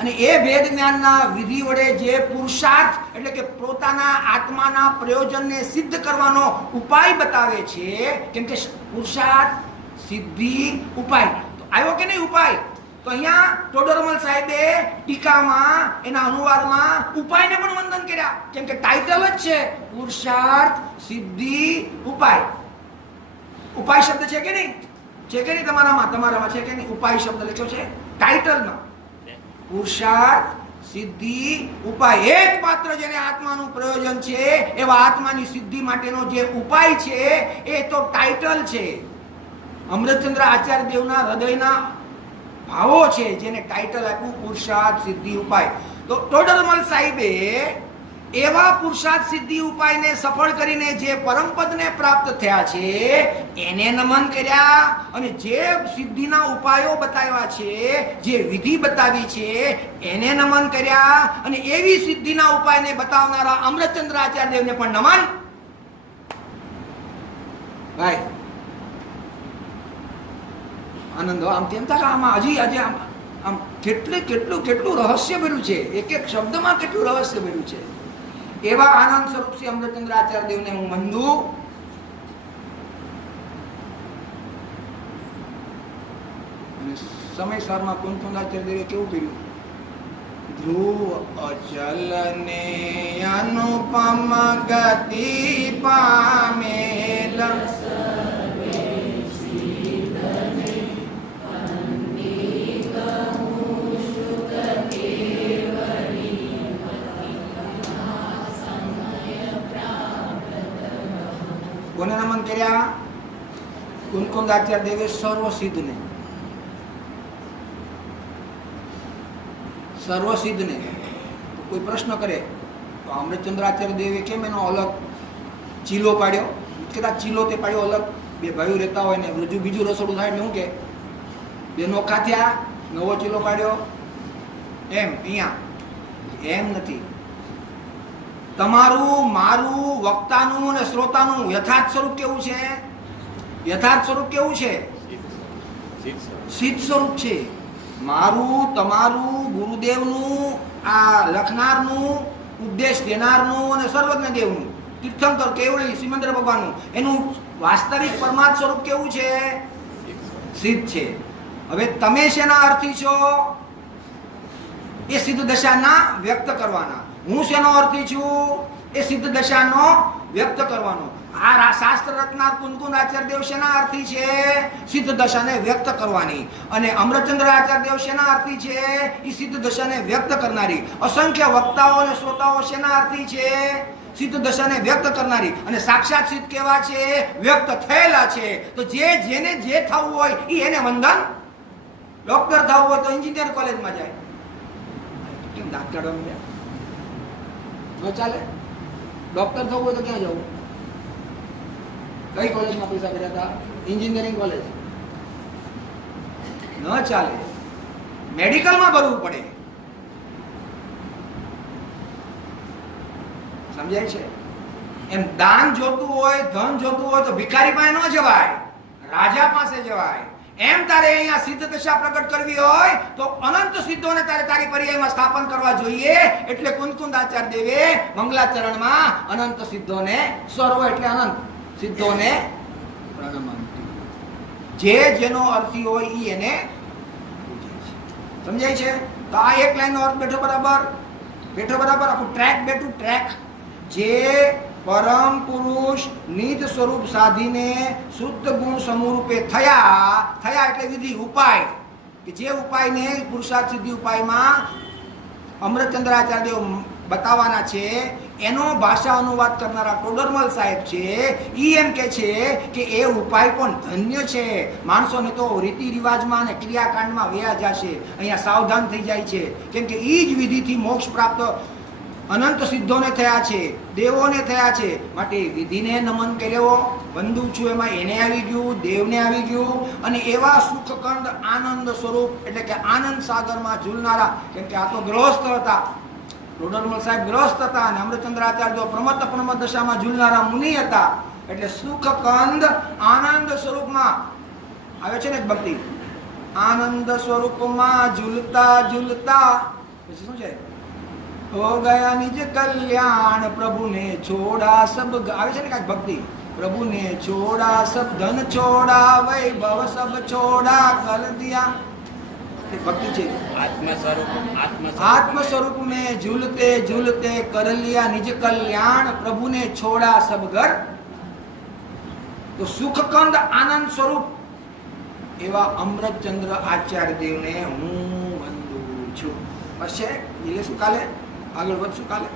અને એ ભેદ જ્ઞાનના વિધિ વડે જે પુરુષાર્થ એટલે કે પોતાના આત્માના પ્રયોજનને સિદ્ધ કરવાનો ઉપાય બતાવે છે, કેમ કે પુરુષાર્થ સિદ્ધિ ઉપાય તો આવ્યો કે નહીં ઉપાય? તો અહીંયા ટોડરમલ સાહેબે ટીકામાં એના અનુવાદમાં ઉપાયને પણ વંદન કર્યા, કેમ કે ટાઇટલ જ છે પુરુષાર્થ સિદ્ધિ ઉપાય. ઉપાય શબ્દ છે કે નહીં? છે કે નહીં? તમારામાં છે કે નહીં? ઉપાય શબ્દ લખ્યો છે ટાઇટલમાં. પુરુષાર્થ સિદ્ધિ ઉપાય, એકમાત્ર જેને આત્માનું પ્રયોજન છે એવા આત્માની સિદ્ધિ માટેનો જે ઉપાય છે એ તો ટાઇટલ છે. અમૃતચંદ્ર આચાર્ય દેવના હૃદયના ભાવો છે જેને ટાઇટલ આપ્યું પુરુષાર્થ સિદ્ધિ ઉપાય. તો ટોડરમલ સાહેબે એવા પુરુષાર્થ સિદ્ધિ ઉપાયને સફળ કરીને જે પરમપદને પ્રાપ્ત થયા છે એને નમન કર્યા અને જે સિદ્ધિના ઉપાયો બતાવ્યા છે, જે વિધિ બતાવી છે એને નમન કર્યા અને એવી સિદ્ધિના ઉપાયને બતાવનારા અમૃતચંદ્ર આચાર્ય દેવને પણ નમન. ભાઈ આનંદ આમ તેમ થાય આમાં હજી આજે આમ કેટલું રહસ્ય ભર્યું છે, એક એક શબ્દમાં કેટલું રહસ્ય ભર્યું છે. એવા આનંદ સ્વરૂપ શ્રી અમૃતચંદ્ર આચાર્ય દેવને હું વંદું. અને સમયસરમાં કુંતુંદાચાર્ય દેવે કેવું કર્યું? ધ્રુવ અચલ ને અનુપમ ગતિ પામેલ કોને નમન કર્યા? કુંતુંદાચાર્ય દેવે સર્વસિદ્ધને. સર્વસિદ્ધને કોઈ પ્રશ્ન કરે તો અમૃતચંદ્ર આચાર્ય દેવે કેમ એનો અલગ ચીલો પાડ્યો? કદાચ ચીલો તે પાડ્યો અલગ. બે ભાઈઓ રહેતા હોય ને બીજું રસોડું થાય એટલે શું કે બે નોખા થયા, નવો ચીલો પાડ્યો એમ? અહીંયા એમ નથી. તમારું, મારું, વક્તાનું અને શ્રોતાનું યથાર્થ સ્વરૂપ કેવું છે? યથાર્થ સ્વરૂપ કેવું છે? સિદ્ધ સ્વરૂપ છે. મારું, તમારું, ગુરુદેવનું, આ લખનારનું, ઉપદેશ દેનારનું અને સર્વજ્ઞ દેવનું, તીર્થંકર કેવળી સિમંદર ભગવાનનું, એનું વાસ્તવિક પરમાર્થ સ્વરૂપ કેવું છે? સિદ્ધ છે. હવે તમે શેના અર્થી છો? એ સિદ્ધ દશાના વ્યક્ત કરવાના. હું શેનો અર્થી છું? એ સિદ્ધ દશાનો વ્યક્ત કરવાનો. આ શાસ્ત્ર રત્નાર કુંદકુંદ આચાર્ય દેવ શેના અર્થી છે? સિદ્ધ દશાને વ્યક્ત કરવાની. અને અમૃતચંદ્ર આચાર્ય દેવ શેના અર્થી છે? એ સિદ્ધ દશાને વ્યક્ત કરનારી. અસંખ્ય વક્તાઓ અને શ્રોતાઓ શેના અર્થી છે? સિદ્ધ દશાને વ્યક્ત કરનારી. અને સાક્ષાત સિદ્ધ કેવા છે? વ્યક્ત થયેલા છે. તો જેને જે થવું હોય એ એને વંદન. ડોક્ટર થવું હોય તો એન્જિનિયર કોલેજમાં જાય. કેમ દાંત કાઢવાનું ન ચાલે? ડોક્ટર થવું હોય તો ક્યાં જવું? કઈ કોલેજમાં પૈસા કર્યા હતા? Engineering college. ન ચાલે. મેડિકલમાં ભરવું પડે. સમજાય છે? એમ દાન જોતું હોય, ધન જોતું હોય તો ભિખારી પાસે ન જવાય, રાજા પાસે જવાય. એમ તારે અહીંયા સિદ્ધ દશા પ્રગટ કરવી હોય તો અનંત સિદ્ધોને તારે તારી પર્યાયમાં સ્થાપન કરવા જોઈએ. એટલે કુંદકુંદ આચાર્ય દેવે મંગલાચરણમાં અનંત સિદ્ધોને, સર્વ એટલે અનંત સિદ્ધોને પ્રણમાન. જેનો અર્થી હોય ઈ એને સમજાય છે? તો આ એક લાઈનનો અર્થ બેઠો બરાબર? આખું ટ્રેક બેઠું. ટ્રેક જે પરમ પુરુષ નિજ સ્વરૂપ સાધીને શુદ્ધ ગુણ સમૂહરૂપે થયા એટલે વિધિ, ઉપાય, કે જે ઉપાયને પુરુષાર્થ સિદ્ધિ ઉપાયમાં અમૃતચંદ્રાચાર્ય દેવ બતાવવાના છે એનો ભાષા અનુવાદ કરનારા ટોડરમલ સાહેબ છે. ઈ એમ કે છે કે એ ઉપાય પણ ધન્ય છે. માણસોને તો રીતિ રિવાજમાં અને ક્રિયાકાંડમાં વયા જશે. અહીંયા સાવધાન થઈ જાય છે. કેમ કે ઈ જ વિધિથી મોક્ષ પ્રાપ્ત અનંત સિદ્ધોને થયા છે, દેવોને થયા છે. માટે વિધિને નમન કર્યો, બંધુ છું એમાં એને આવી ગયું, દેવને આવી ગયું. અને એવા સુખકંદ આનંદ સ્વરૂપ એટલે કે આનંદ સાગરમાં ઝૂલનારા. કેમ કે આ તો ગ્રહસ્થ હતા, ટોડરમલ સાહેબ ગ્રહસ્થ હતા અને અમૃતચંદ્રાચાર્ય પ્રમત દશામાં ઝૂલનારા મુનિ હતા. એટલે સુખકંદ આનંદ સ્વરૂપમાં આવે છે ને ભક્તિ. આનંદ સ્વરૂપમાં ઝૂલતા ઝૂલતા પછી શું છે? હો ગયા નિજ કલ્યાણ પ્રભુને છોડા સબ. આવે છે ને કાંઈક ભક્તિ. પ્રભુને છોડા સબ ધન છોડા વૈભવ સબ છોડા કર દિયા. ભક્તિ છે. આત્મ સ્વરૂપ में झूलते झूलते कर लिया निज कल्याण प्रभु ने छोड़ा सब घर. તો સુખકંદ આનંદ સ્વરૂપ એવા અમૃતચંદ્ર આચાર્ય દેવને હું વંદું છું. બસ છે. એટલે શું કાલે આગળ વધશું કાલે.